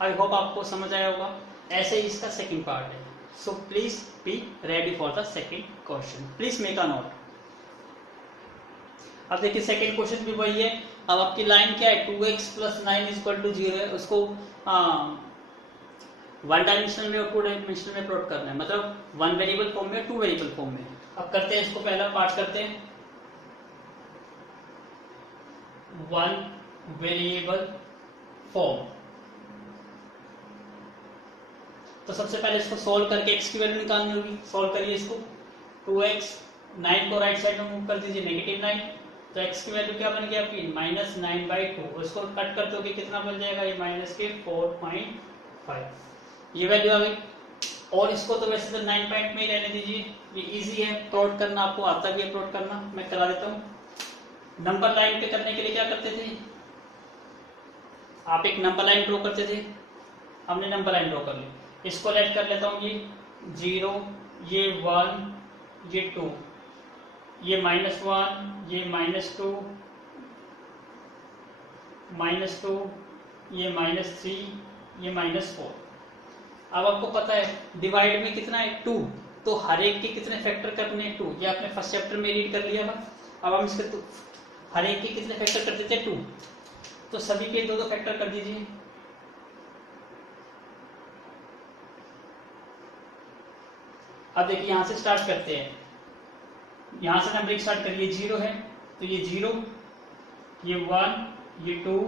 आई होप आपको समझ आया होगा। ऐसे ही इसका सेकंड पार्ट है, so please be ready for the second question, please make a note. अब देखिए सेकंड क्वेश्चन भी वही है। अब आपकी लाइन क्या है, 2x plus 9 is equal to 0 है, उसको 1 डायमेंशनल में और 2 डायमेंशनल में प्लॉट करना है, मतलब 1 वेरिएबल फॉर्म में 2 वेरिएबल फॉर्म में। अब करते हैं इसको, पहला पार्ट करते हैं 1 वेरिएबल फॉर्म। तो सबसे पहले इसको सोल्व करके x की वैल्यू निकालनी होगी। सोल्व करिए इसको, 2x, 9 को राइट साइड में मूव कर दीजिए, -9, तो x की वैल्यू क्या बन गई आपकी -9/2, उसको कट कर दोगे कितना बन जाएगा, ये माइनस के 4.5, ये वैल्यू आ गई। और इसको तो वैसे तो 9 पॉइंट में ही रहने दीजिए, ये इजी है प्लॉट करना, आपको आता भी है प्लॉट करना, मैं करा देता हूँ। नंबर लाइन पे करने के लिए क्या करते थे, आप एक नंबर लाइन ड्रॉ करते थे, हमने नंबर लाइन ड्रॉ कर ली, इसको लेट कर लेता हूँ, ये 0, ये 1, ये 2, ये -1, ये -2, -2, ये -3, ये -4। अब आपको पता है डिवाइड में कितना है 2, तो हर एक के कितने फैक्टर करने हैं 2, ये आपने फर्स्ट चैप्टर में रीड कर लिया था। अब हम इसके हर एक के कितने फैक्टर कर देते हैं 2, तो सभी के 2 फैक्टर कर दीजिए। अब देखिए यहां से स्टार्ट करते हैं, यहां से नंबरिंग स्टार्ट करिए, 0 है तो ये 0, ये 1, ये 2,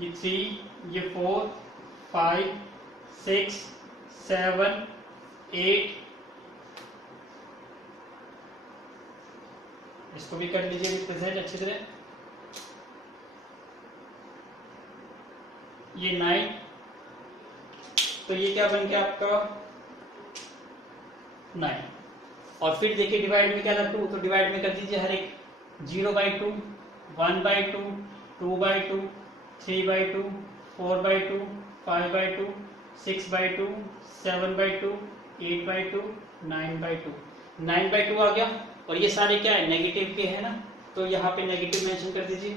ये 3, ये 4, 5, 6, 7, 8, इसको भी कर लीजिए रिप्रेजेंट अच्छी तरह, ये 9, तो ये क्या बन गया आपका 9। और फिर देखिए डिवाइड में क्या था 2, तो डिवाइड में कर दीजिए हर एक 0/2, 1/2, 2/2, 3/2, 4/2, 5/2, 6/2, 7/2, 8/2, 9/2, 9/2 आ गया। और ये सारे क्या है नेगेटिव के है ना, तो यहाँ पे नेगेटिव मेंशन कर दीजिए,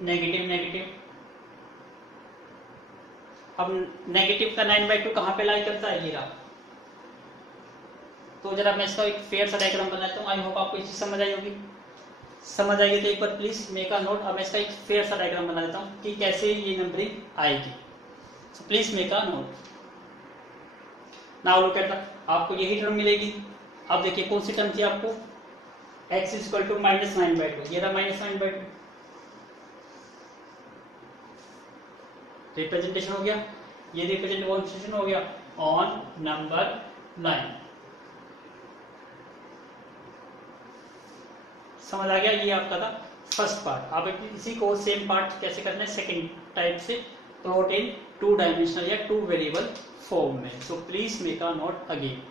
नेगेटिव नेगेटिव। अब नेगेटिव का 9/2 कहाँ पे लाई करता है, ये रहा। तो जरा मैं इसका एक फेयर सा डायग्राम बनाता हूँ, आई होप आपको ये चीज समझ आई होगी। समझ आइए तो एक बार प्लीज मेक अ नोट। अब मैं इसका एक फेयर सा डायग्राम बना देता हूँ कि कैसे ये नंबरिंग आएगी। सो please make a note. Now look at the, आपको यही टर्म मिलेगी। अब देखिए कौन सी टर्म थी आपको, x = -9/2, ये रहा -9/2, रिप्रेजेंटेशन हो गया, ये रिप्रेजेंटेशन हो गया ऑन नंबर लाइन। समझ आ गया, ये आपका था फर्स्ट पार्ट। आप इसी को सेम पार्ट कैसे करना है सेकंड टाइप से, प्लॉट इन 2 डायमेंशनल या 2 वेरिएबल फॉर्म में। सो please make a note again.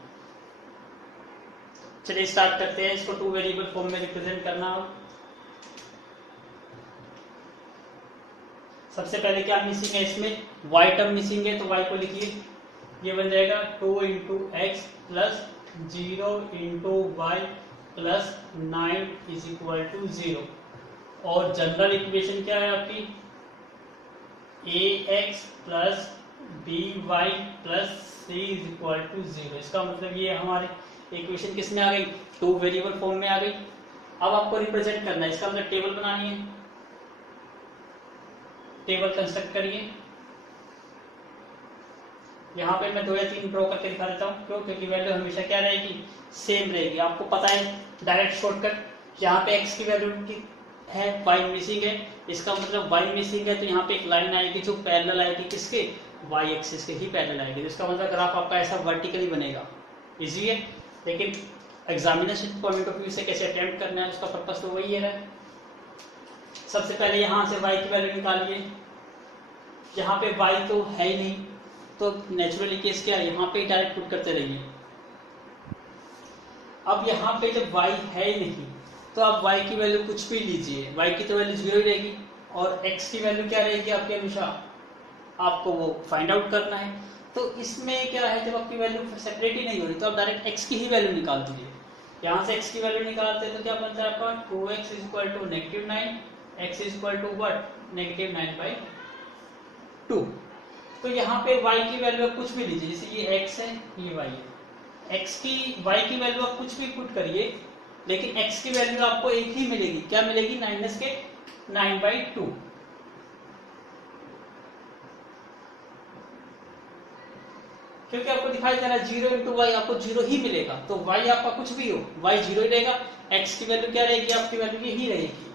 चलिए स्टार्ट करते हैं इसको 2 वेरिएबल फॉर्म में रिप्रेजेंट करना। सबसे पहले क्या मिसिंग है इसमें, y टर्म मिसिंग है, तो y को लिखिए, ये बन जाएगा 2 × x प्लस 0 × y प्लस 9 = 0। और जनरल इक्वेशन क्या है आपकी, ax plus by plus c = 0। इसका मतलब ये हमारे इक्वेशन किस में आ गई, 2 वेरिएबल फॉर्म में आ गई। अब आपको रिप्रेजेंट करना है, इसका मतलब टेबल बनानी है, टेबल कंस्ट्रक्ट करिए। यहाँ पे मैं 2 या 3 ड्रॉ करके दिखा देता हूँ, क्यों, क्योंकि वैल्यू हमेशा क्या रहेगी, सेम रहेगी। आपको पता है डायरेक्ट शॉर्टकट, यहाँ पे x की वैल्यू की है, y मिसिंग है, इसका मतलब y मिसिंग है, तो यहाँ पे एक लाइन आएगी जो पैरेलल आएगी किसके, y एक्सिस के ही पैरेलल आएगी। तो इसका मतलब ग्राफ आपका ऐसा वर्टिकली बनेगा। इजी है, लेकिन एग्जामिनेशन पॉइंट ऑफ व्यू से कैसे अटेम्प्ट करना है उसका पर्पस तो वही है। सबसे पहले यहाँ से y की वैल्यू निकालिए, यहाँ पे y तो है ही नहीं, तो नेचुरली केस क्या है, यहाँ पे डायरेक्ट पुट करते रहिए। अब यहाँ पे जब y है ही नहीं, तो आप y की वैल्यू कुछ भी लीजिए, y की तो वैल्यू 0 ही रहेगी, और x की वैल्यू क्या रहेगी आपके अनुसार, आपको वो फाइंड आउट करना है। तो इसमें क्या है, जब आपकी वैल्यू सेपरेट ही नहीं हो रही, तो आप डायरेक्ट x की ही वैल्यू निकाल दीजिए। यहाँ से x की वैल्यू निकालते हैं तो क्या बनता है आपका, 2x = -9, x = what, -9/2। तो यहाँ पे y की वैल्यू आप कुछ भी लीजिए, जैसे ये x है, ये y है, y की वैल्यू आप कुछ भी पुट करिए, लेकिन x की वैल्यू आपको एक ही मिलेगी, क्या मिलेगी, -9/2। क्योंकि आपको दिखाई दे रहा है 0 × y आपको 0 ही मिलेगा, तो y आपका कुछ भी हो, y 0 ही रहेगा, x की वैल्यू क्या रहेगी, आपकी वैल्यू यही रहेगी।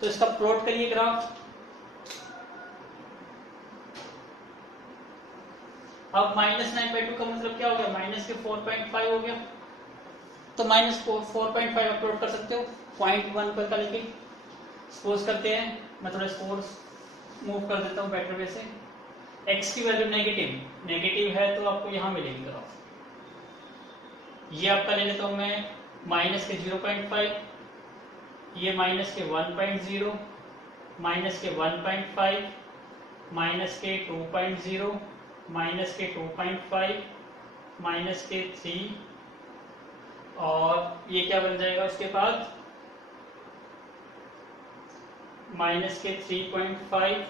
तो इसका प्लॉट करिए ग्राफ। अब -9/2 का मतलब क्या हो गया, -4.5 हो गया। तो -4.5 अपलोड कर सकते हो 0.1 पर का लेके। सपोज करते हैं, मैं थोड़ा स्कोर मूव कर देता हूँ बेटर वे से। x की वैल्यू नेगेटिव है तो आपको यहाँ मिलेगी ग्राफ। ये आपका ले लेता हूँ मैं माइनस के 0.5, ये माइनस के 1.0, माइनस के 1.5, माइनस के 2.0, माइनस के 2.5, माइनस के 3, और ये क्या बन जाएगा उसके बाद माइनस के 3.5,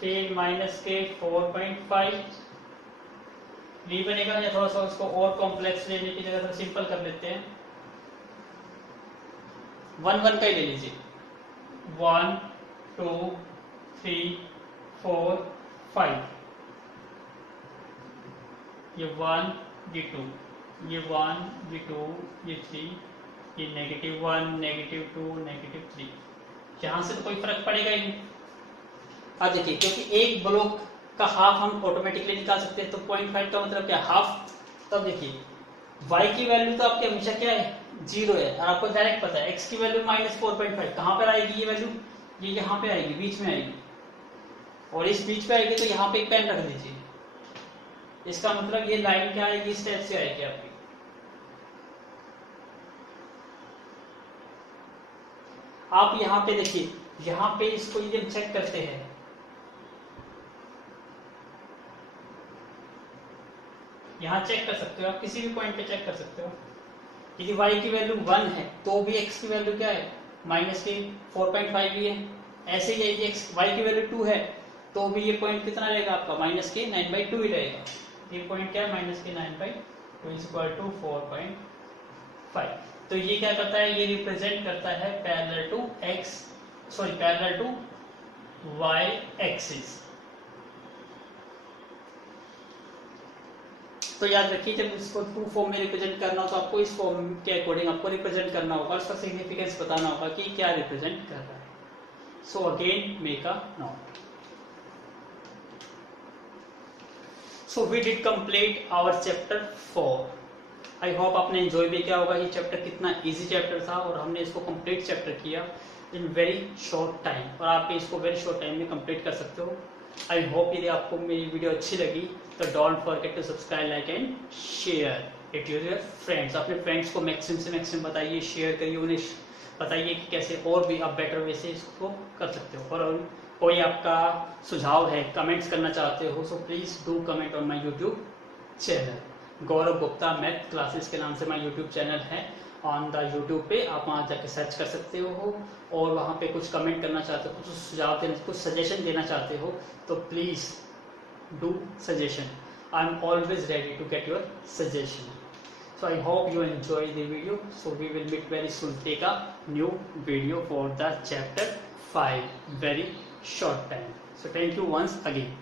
फिर माइनस के 4.5 भी बनेगा। या थोड़ा सा उसको और कॉम्प्लेक्स लेने की जगह थोड़ा सिंपल कर लेते हैं, 1 का ही ले लीजिए। 1 2 3 4 5, ये 1 ये 2, ये 1 ये 2 ये 3, ये -1 -2 -3। यहां से तो कोई फर्क पड़ेगा ही नहीं। अब देखिए, क्योंकि एक ब्लॉक का हाफ हम ऑटोमेटिकली निकाल सकते हैं, तो 0.5 का मतलब क्या, हाफ। तब देखिए y की वैल्यू तो आपकी हमेशा क्या है, 0 है, और आपको डायरेक्ट पता है x की वैल्यू -4.5 कहां पर आएगी, ये वैल्यू ये यहाँ पे आएगी, बीच में आएगी, और इस बीच पे आएगी, तो यहाँ पे एक पेन रख दीजिए। इसका मतलब ये लाइन क्या आएगी, इस टाइप से आएगी आपकी। आप यहाँ पे देखिए, यहाँ पे इसको यदि हम चेक करते हैं, यहाँ चेक कर सकते हो आप, किसी भी पॉइंट पे चेक कर सकते हो। यदि y की वैल्यू 1 है तो भी x की वैल्यू क्या है, माइनस के 4.5 ही है। ऐसे ही यदि y की वैल्यू 2 है तो भी ये पॉइंट कितना रहेगा आपका, माइनस के 9/2 ही रहेगा। ये पॉइंट क्या है, माइनस के 9/2 इक्वल टू 4.5। तो ये क्या करता है, ये रिप्रेजेंट करता है पैरेलल टू y एक्सिस। तो याद रखिए, जब इसको टू फॉर्म में रिप्रेजेंट करना हो तो आपको इस फॉर्म के अकॉर्डिंग आपको रिप्रेजेंट करना होगा, उसका सिग्निफिकेंस बताना होगा कि क्या रिप्रेजेंट कर रहा है। So again make a note. So we did complete our chapter 4। I hope आपने एंजॉय भी किया होगा। ये चैप्टर कितना इजी चैप्टर था और हमने इसको कंप्लीट चैप्टर किया इन वेरी शॉर्ट टाइम, और आप इसको वेरी शॉर्ट टाइम में कंप्लीट कर सकते हो। आई होप यदि आपको मेरी वीडियो अच्छी लगी तो don't forget to subscribe, like and share it your friends. अपने फ्रेंड्स को मैक्सिमम से मैक्सिमम बताइए, शेयर करिए, उन्हें बताइए कि कैसे और भी आप बेटर वे से इसको कर सकते हो। और कोई आपका सुझाव है, कमेंट्स करना चाहते हो, so please do comment on my YouTube channel. Gaurav Gupta math classes के नाम से माई यूट्यूब चैनल है ऑन द यूट्यूब पे, आप वहाँ जाके सर्च कर सकते हो। और वहाँ पे कुछ कमेंट करना चाहते हो, कुछ सुझाव देना, कुछ सजेशन देना चाहते हो तो please do suggestion. I am always ready to get your suggestion. So I hope you enjoy the video. So we will meet very soon. Take a new video for the chapter 5. Very short time. So thank you once again.